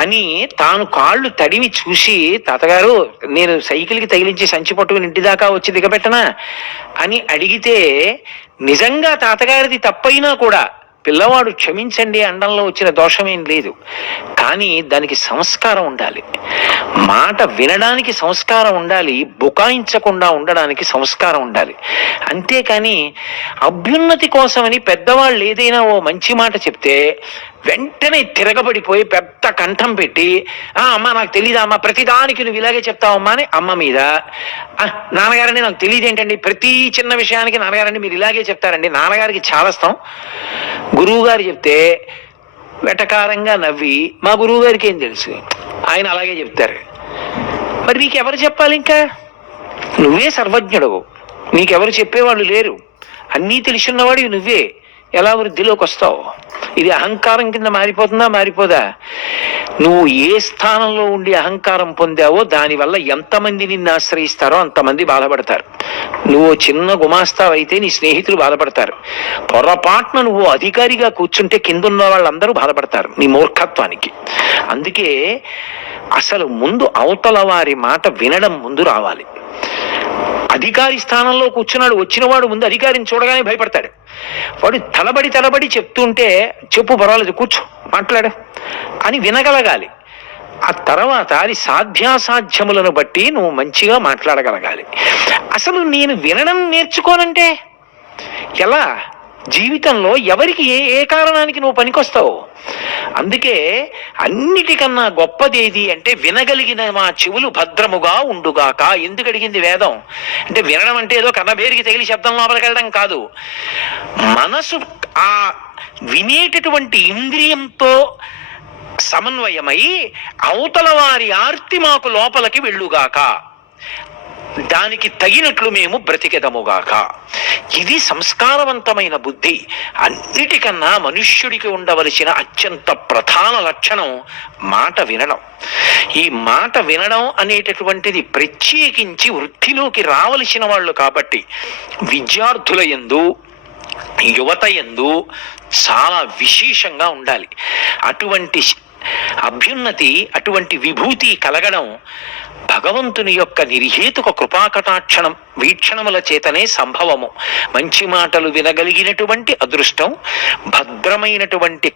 అని తాను కాళ్ళు తడివి చూసి, తాతగారు నేను సైకిల్కి తగిలించి సంచి పట్టుకుని ఇంటి దాకా వచ్చి దిగబెట్టనా అని అడిగితే, నిజంగా తాతగారిది తప్పైనా కూడా పిల్లవాడు క్షమించండి అండంలో వచ్చిన దోషమేం లేదు. కానీ దానికి సంస్కారం ఉండాలి, మాట వినడానికి సంస్కారం ఉండాలి, బుకాయించకుండా ఉండడానికి సంస్కారం ఉండాలి. అంతేకాని అభ్యున్నతి కోసమని పెద్దవాళ్ళు ఏదైనా ఓ మంచి మాట చెప్తే వెంటనే తిరగబడిపోయి పెద్ద కంఠం పెట్టి, అమ్మ నాకు తెలీదా అమ్మ, ప్రతిదానికి నువ్వు ఇలాగే చెప్తావమ్మా అని అమ్మ మీద, నాన్నగారండి నాకు తెలియదు ఏంటండి, ప్రతి చిన్న విషయానికి నాన్నగారండి మీరు ఇలాగే చెప్తారండి, నాన్నగారికి చాలస్తాం. గురువు గారు చెప్తే వెటకారంగా నవ్వి, మా గురువు గారికి ఏం తెలుసు, ఆయన అలాగే చెప్తారు. మరి నీకెవరు చెప్పాలి? ఇంకా నువ్వే సర్వజ్ఞుడవు, నీకెవరు చెప్పేవాళ్ళు లేరు, అన్నీ తెలుసున్నవాడివి నువ్వే, ఎలా వృద్ధిలోకి వస్తావు? ఇది అహంకారం కింద మారిపోతుందా? మారిపోదా? నువ్వు ఏ స్థానంలో ఉండి అహంకారం పొందావో దానివల్ల ఎంతమంది నిన్ను ఆశ్రయిస్తారో అంతమంది బాధపడతారు. నువ్వు చిన్న గుమాస్తావు అయితే నీ స్నేహితులు బాధపడతారు. పొరపాటున నువ్వు అధికారిగా కూర్చుంటే కిందున్న వాళ్ళందరూ బాధపడతారు నీ మూర్ఖత్వానికి. అందుకే అసలు ముందు అవతల వారి మాట వినడం ముందు రావాలి. అధికారి స్థానంలో కూర్చున్నాడు, వచ్చినవాడు ముందు అధికారిని చూడగానే భయపడతాడు. వాడు తలబడి చెప్తుంటే, చెప్పు పర్వాలేదు కూర్చో మాట్లాడు అని వినగలగాలి. ఆ తర్వాత అది సాధ్యాసాధ్యములను బట్టి నువ్వు మంచిగా మాట్లాడగలగాలి. అసలు నేను వినడం నేర్చుకోనంటే ఎలా? జీవితంలో ఎవరికి ఏ కారణానికి నువ్వు పనికొస్తావు? అందుకే అన్నిటికన్నా గొప్పదేది అంటే వినగలిగిన మా చెవులు భద్రముగా ఉండుగాక. ఎందుకు అడిగింది వేదం అంటే, వినడం అంటే ఏదో కన్నబేరికి తగిలి శబ్దం లోపలికి వెళ్ళడం కాదు. మనసు ఆ వినేటటువంటి ఇంద్రియంతో సమన్వయమై అవతల వారి ఆర్తి మాకు లోపలికి వెళ్ళుగాక, దానికి తగినట్లు మేము బ్రతికెదముగాక. ఇది సంస్కారవంతమైన బుద్ధి. అన్నిటికన్నా మనుష్యుడికి ఉండవలసిన అత్యంత ప్రధాన లక్షణం మాట వినడం. ఈ మాట వినడం అనేటటువంటిది ప్రత్యేకించి వృద్ధిలోకి రావలసిన వాళ్ళు కాబట్టి విద్యార్థుల యందు, యువత యందు చాలా విశేషంగా ఉండాలి. అటువంటి అభ్యున్నతి, అటువంటి విభూతి కలగడం భగవంతుని యొక్క నిర్హేతుక కృపాకటాక్షణం వీక్షణముల చేతనే సంభవము. మంచి మాటలు వినగలిగినటువంటి అదృష్టం, భద్రమైనటువంటి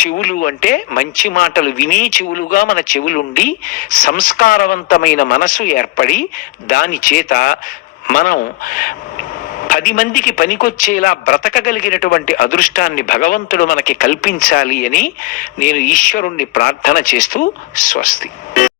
చెవులు అంటే మంచి మాటలు వినే చెవులుగా మన చెవులుండి సంస్కారవంతమైన మనసు ఏర్పడి దాని చేత మనం 10 మందికి పనికొచ్చేలా బ్రతకగలిగినటువంటి అదృష్టాన్ని భగవంతుడు మనకి కల్పించాలి అని నేను ఈశ్వరుణ్ణి ప్రార్థన చేస్తూ స్వస్తి.